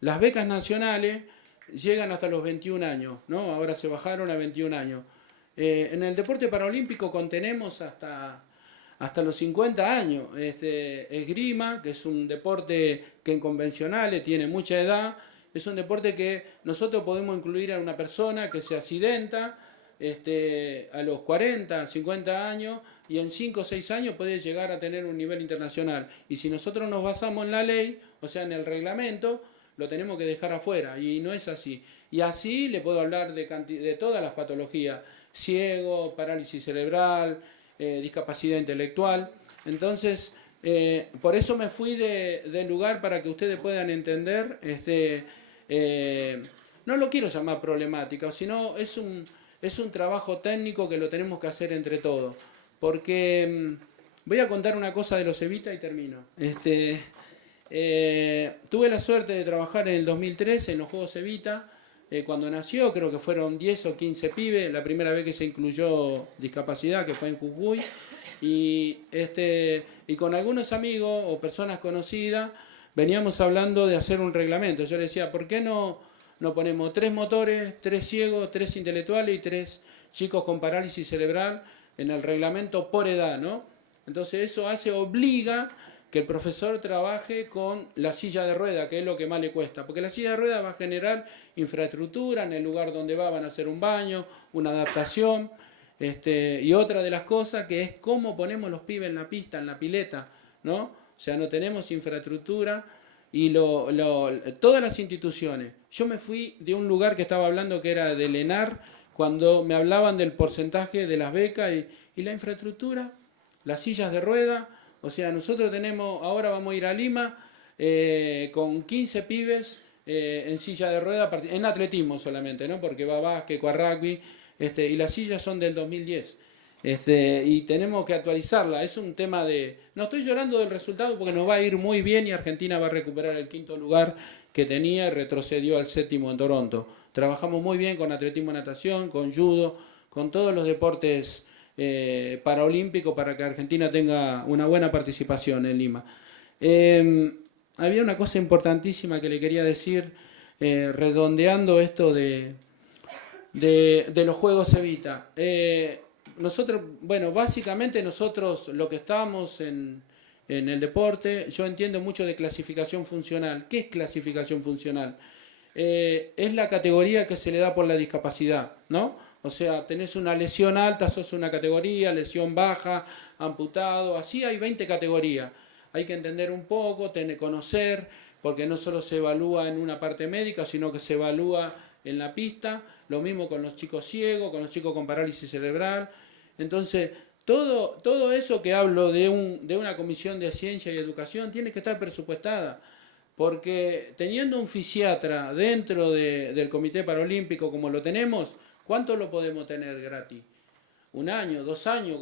las becas nacionales llegan hasta los 21 años, ¿no? Ahora se bajaron a 21 años. En el deporte paralímpico contenemos hasta hasta los 50 años. Esgrima, que es un deporte que en convencionales tiene mucha edad, es un deporte que nosotros podemos incluir a una persona que se accidenta a los 40, 50 años y en 5 o 6 años puede llegar a tener un nivel internacional. Y si nosotros nos basamos en la ley, o sea, en el reglamento, lo tenemos que dejar afuera y no es así. Y así le puedo hablar de todas las patologías, ciego, parálisis cerebral, discapacidad intelectual. Entonces, por eso me fui del lugar para que ustedes puedan entender. No lo quiero llamar problemática, sino es un trabajo técnico que lo tenemos que hacer entre todos. Porque voy a contar una cosa de los Evita y termino. Tuve la suerte de trabajar en el 2013 en los Juegos Evita. Cuando nació, creo que fueron 10 o 15 pibes, la primera vez que se incluyó discapacidad, que fue en Jujuy, y con algunos amigos o personas conocidas veníamos hablando de hacer un reglamento. Yo le decía, ¿por qué no ponemos 3 motores, 3 ciegos, 3 intelectuales y 3 chicos con parálisis cerebral en el reglamento por edad, ¿no? Entonces eso obliga que el profesor trabaje con la silla de rueda, que es lo que más le cuesta, porque la silla de rueda va a generar infraestructura en el lugar donde van a hacer un baño, una adaptación, y otra de las cosas que es cómo ponemos los pibes en la pista, en la pileta, ¿no? O sea, no tenemos infraestructura y todas las instituciones. Yo me fui de un lugar que estaba hablando que era del ENAR, cuando me hablaban del porcentaje de las becas y la infraestructura, las sillas de rueda. O sea, nosotros ahora vamos a ir a Lima con 15 pibes en silla de rueda, en atletismo solamente, ¿no? Porque va básquet, rugby, y las sillas son del 2010. Y tenemos que actualizarla. Es un tema no estoy llorando del resultado porque nos va a ir muy bien y Argentina va a recuperar el 5º lugar que tenía y retrocedió al 7º en Toronto. Trabajamos muy bien con atletismo, natación, con judo, con todos los deportes paraolímpico para que Argentina tenga una buena participación en Lima. Había una cosa importantísima que le quería decir, redondeando esto de los Juegos Evita. Nosotros, básicamente nosotros lo que estamos en el deporte, yo entiendo mucho de clasificación funcional. ¿Qué es clasificación funcional? Es la categoría que se le da por la discapacidad, ¿no? O sea, tenés una lesión alta, sos una categoría, lesión baja, amputado, así hay 20 categorías. Hay que entender un poco, conocer, porque no solo se evalúa en una parte médica, sino que se evalúa en la pista. Lo mismo con los chicos ciegos, con los chicos con parálisis cerebral. Entonces, todo eso que hablo de una comisión de ciencia y educación tiene que estar presupuestada. Porque teniendo un fisiatra dentro del Comité Paralímpico como lo tenemos, ¿cuánto lo podemos tener gratis? 1 año, 2 años,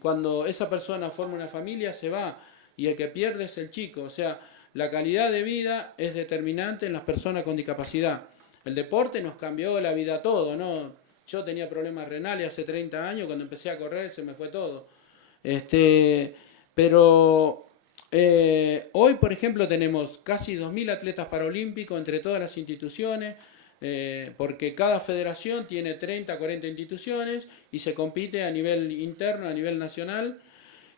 cuando esa persona forma una familia se va y el que pierde es el chico. O sea, la calidad de vida es determinante en las personas con discapacidad. El deporte nos cambió la vida a todos, ¿no? Yo tenía problemas renales hace 30 años, cuando empecé a correr se me fue todo. Pero hoy, por ejemplo, tenemos casi 2.000 atletas paralímpicos entre todas las instituciones, porque cada federación tiene 30, 40 instituciones y se compite a nivel interno, a nivel nacional.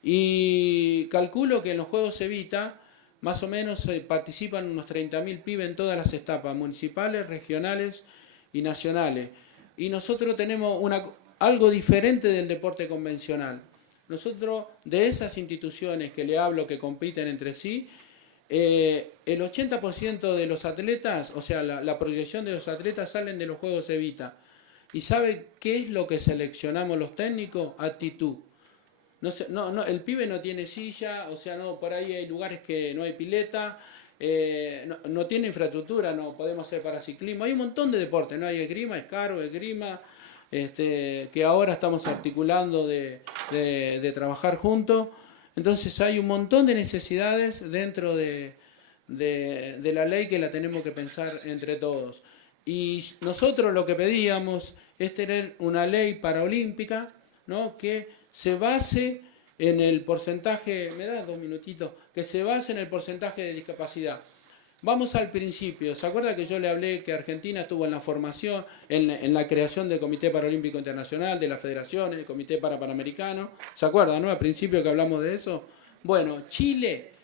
Y calculo que en los Juegos Evita más o menos participan unos 30.000 pibes en todas las etapas, municipales, regionales y nacionales. Y nosotros tenemos algo diferente del deporte convencional. Nosotros, de esas instituciones que le hablo que compiten entre sí, el 80% de los atletas, o sea, la proyección de los atletas salen de los Juegos Evita. ¿Y sabe qué es lo que seleccionamos los técnicos? Actitud. El pibe no tiene silla, o sea, por ahí hay lugares que no hay pileta, no tiene infraestructura, no podemos hacer paraciclismo. Hay un montón de deportes, no hay esgrima, esgrima, que ahora estamos articulando de trabajar juntos. Entonces hay un montón de necesidades dentro de la ley que la tenemos que pensar entre todos. Y nosotros lo que pedíamos es tener una ley paraolímpica, ¿no?, que se base en el porcentaje, ¿me das 2 minutitos? Que se base en el porcentaje de discapacidad. Vamos al principio. ¿Se acuerda que yo le hablé que Argentina estuvo en la formación, en la creación del Comité Paralímpico Internacional, de las federaciones, del Comité Panamericano? ¿Se acuerda, no? Al principio que hablamos de eso. Bueno, Chile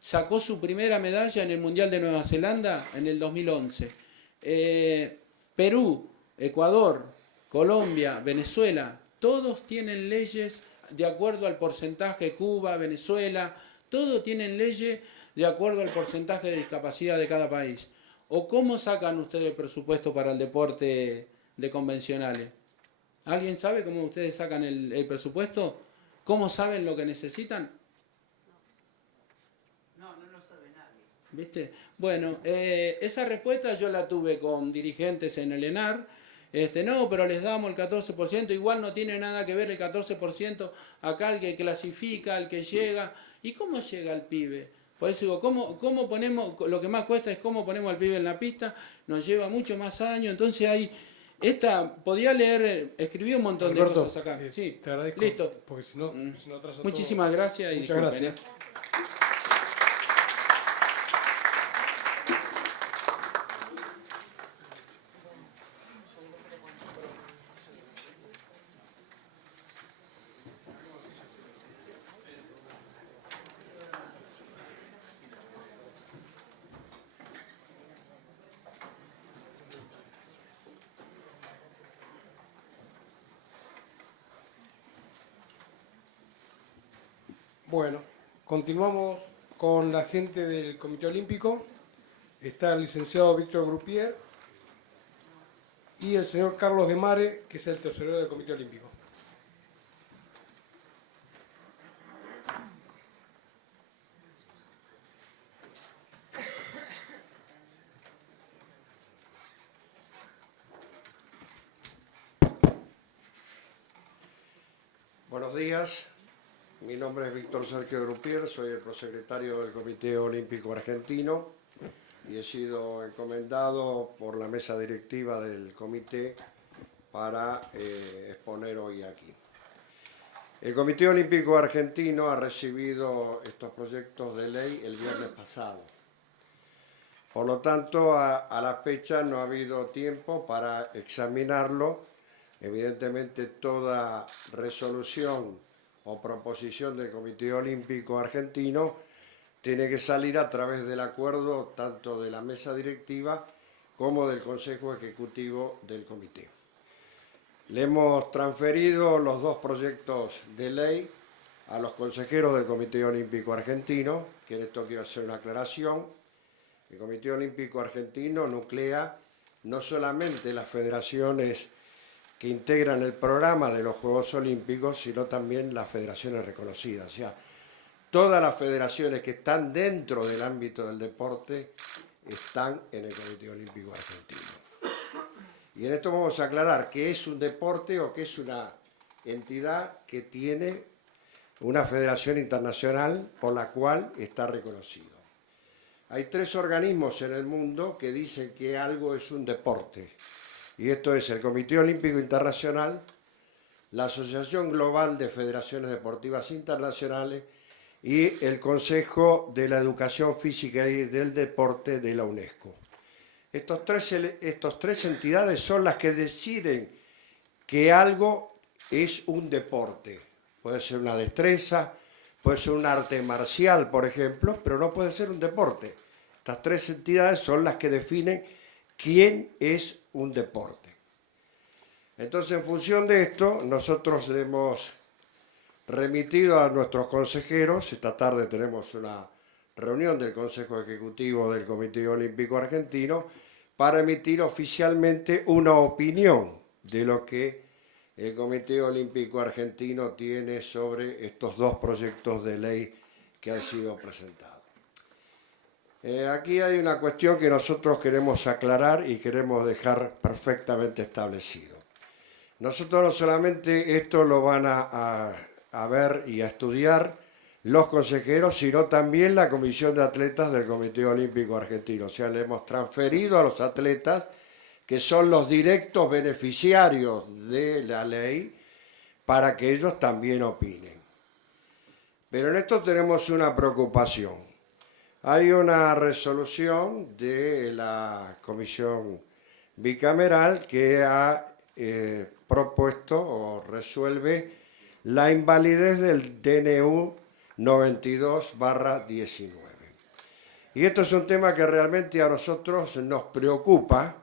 sacó su primera medalla en el Mundial de Nueva Zelanda en el 2011. Perú, Ecuador, Colombia, Venezuela, todos tienen leyes de acuerdo al porcentaje. Cuba, Venezuela, todos tienen leyes de acuerdo al porcentaje de discapacidad de cada país. ¿O cómo sacan ustedes el presupuesto para el deporte de convencionales? ¿Alguien sabe cómo ustedes sacan el presupuesto? ¿Cómo saben lo que necesitan? No lo sabe nadie. ¿Viste? Bueno, esa respuesta yo la tuve con dirigentes en el ENAR. No, pero les damos el 14%, igual no tiene nada que ver el 14% acá el que clasifica, el que llega. ¿Y cómo llega el pibe? Por eso digo, ¿cómo ponemos? Lo que más cuesta es cómo ponemos al pibe en la pista, nos lleva mucho más años, entonces hay... podía leer, escribí un montón de Alberto, cosas acá. Sí, te agradezco. listo. Porque si no atrasa todo. Muchísimas gracias y Muchas disculpen, gracias. Bueno, continuamos con la gente del Comité Olímpico. Está el licenciado Víctor Grupier y el señor Carlos de Mare, que es el tesorero del Comité Olímpico. Buenos días, mi nombre es Víctor Sergio Grupier, soy el prosecretario del Comité Olímpico Argentino y he sido encomendado por la mesa directiva del comité para exponer hoy aquí. El Comité Olímpico Argentino ha recibido estos proyectos de ley el viernes pasado. Por lo tanto, a la fecha no ha habido tiempo para examinarlo. Evidentemente, toda resolución o proposición del Comité Olímpico Argentino tiene que salir a través del acuerdo tanto de la mesa directiva como del Consejo Ejecutivo del Comité. Le hemos transferido los dos proyectos de ley a los consejeros del Comité Olímpico Argentino, que en esto quiero hacer una aclaración. El Comité Olímpico Argentino nuclea no solamente las federaciones que integran el programa de los Juegos Olímpicos, sino también las federaciones reconocidas. O sea, todas las federaciones que están dentro del ámbito del deporte están en el Comité Olímpico Argentino. Y en esto vamos a aclarar qué es un deporte o qué es una entidad que tiene una federación internacional por la cual está reconocido. Hay 3 organismos en el mundo que dicen que algo es un deporte. Y esto es el Comité Olímpico Internacional, la Asociación Global de Federaciones Deportivas Internacionales y el Consejo de la Educación Física y del Deporte de la UNESCO. Estos tres entidades son las que deciden que algo es un deporte. Puede ser una destreza, puede ser un arte marcial, por ejemplo, pero no puede ser un deporte. Estas 3 entidades son las que definen quién es un deporte. Entonces, en función de esto, nosotros le hemos remitido a nuestros consejeros. Esta tarde tenemos una reunión del Consejo Ejecutivo del Comité Olímpico Argentino para emitir oficialmente una opinión de lo que el Comité Olímpico Argentino tiene sobre estos 2 proyectos de ley que han sido presentados. Aquí hay una cuestión que nosotros queremos aclarar y queremos dejar perfectamente establecido. Nosotros no solamente esto lo van a ver y a estudiar los consejeros, sino también la Comisión de Atletas del Comité Olímpico Argentino. O sea, le hemos transferido a los atletas, que son los directos beneficiarios de la ley, para que ellos también opinen. Pero en esto tenemos una preocupación. Hay una resolución de la Comisión Bicameral que ha propuesto o resuelve la invalidez del DNU 92/19. Y esto es un tema que realmente a nosotros nos preocupa,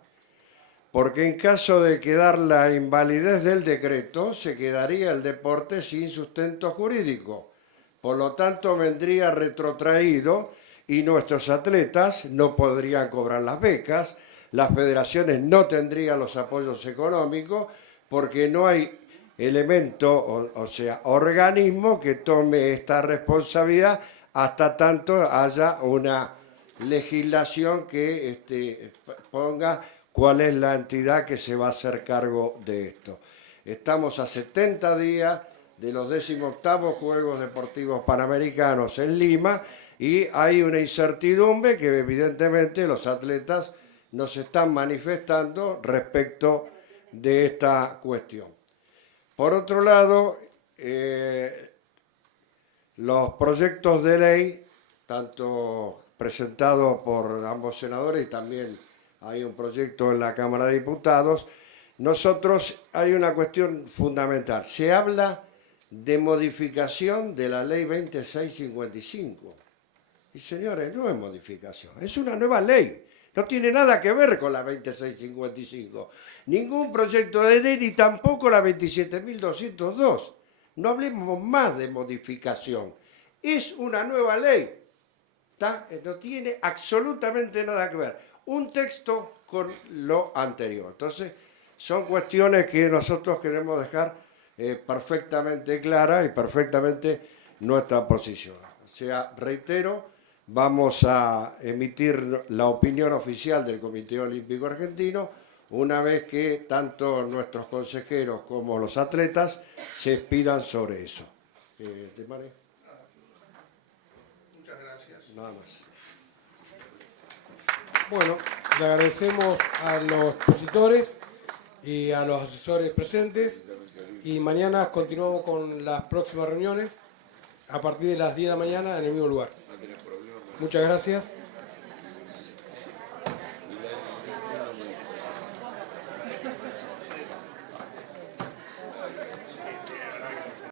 porque en caso de quedar la invalidez del decreto, se quedaría el deporte sin sustento jurídico. Por lo tanto, vendría retrotraído y nuestros atletas no podrían cobrar las becas, las federaciones no tendrían los apoyos económicos, porque no hay elemento, o sea, organismo que tome esta responsabilidad hasta tanto haya una legislación que ponga cuál es la entidad que se va a hacer cargo de esto. Estamos a 70 días de los 18º Juegos Deportivos Panamericanos en Lima y hay una incertidumbre que evidentemente los atletas nos están manifestando respecto de esta cuestión. Por otro lado, los proyectos de ley, tanto presentados por ambos senadores y también hay un proyecto en la Cámara de Diputados, nosotros hay una cuestión fundamental. Se habla de modificación de la ley 2655. Y señores, no es modificación, es una nueva ley. No tiene nada que ver con la 2655. Ningún proyecto de ley ni tampoco la 27.202. No hablemos más de modificación. Es una nueva ley. No tiene absolutamente nada que ver. Un texto con lo anterior. Entonces, son cuestiones que nosotros queremos dejar perfectamente claras y perfectamente nuestra posición. O sea, reitero, vamos a emitir la opinión oficial del Comité Olímpico Argentino una vez que tanto nuestros consejeros como los atletas se expidan sobre eso. ¿Te parece? Muchas gracias. Nada más. Bueno, le agradecemos a los expositores y a los asesores presentes y mañana continuamos con las próximas reuniones a partir de las 10 de la mañana en el mismo lugar. Muchas gracias.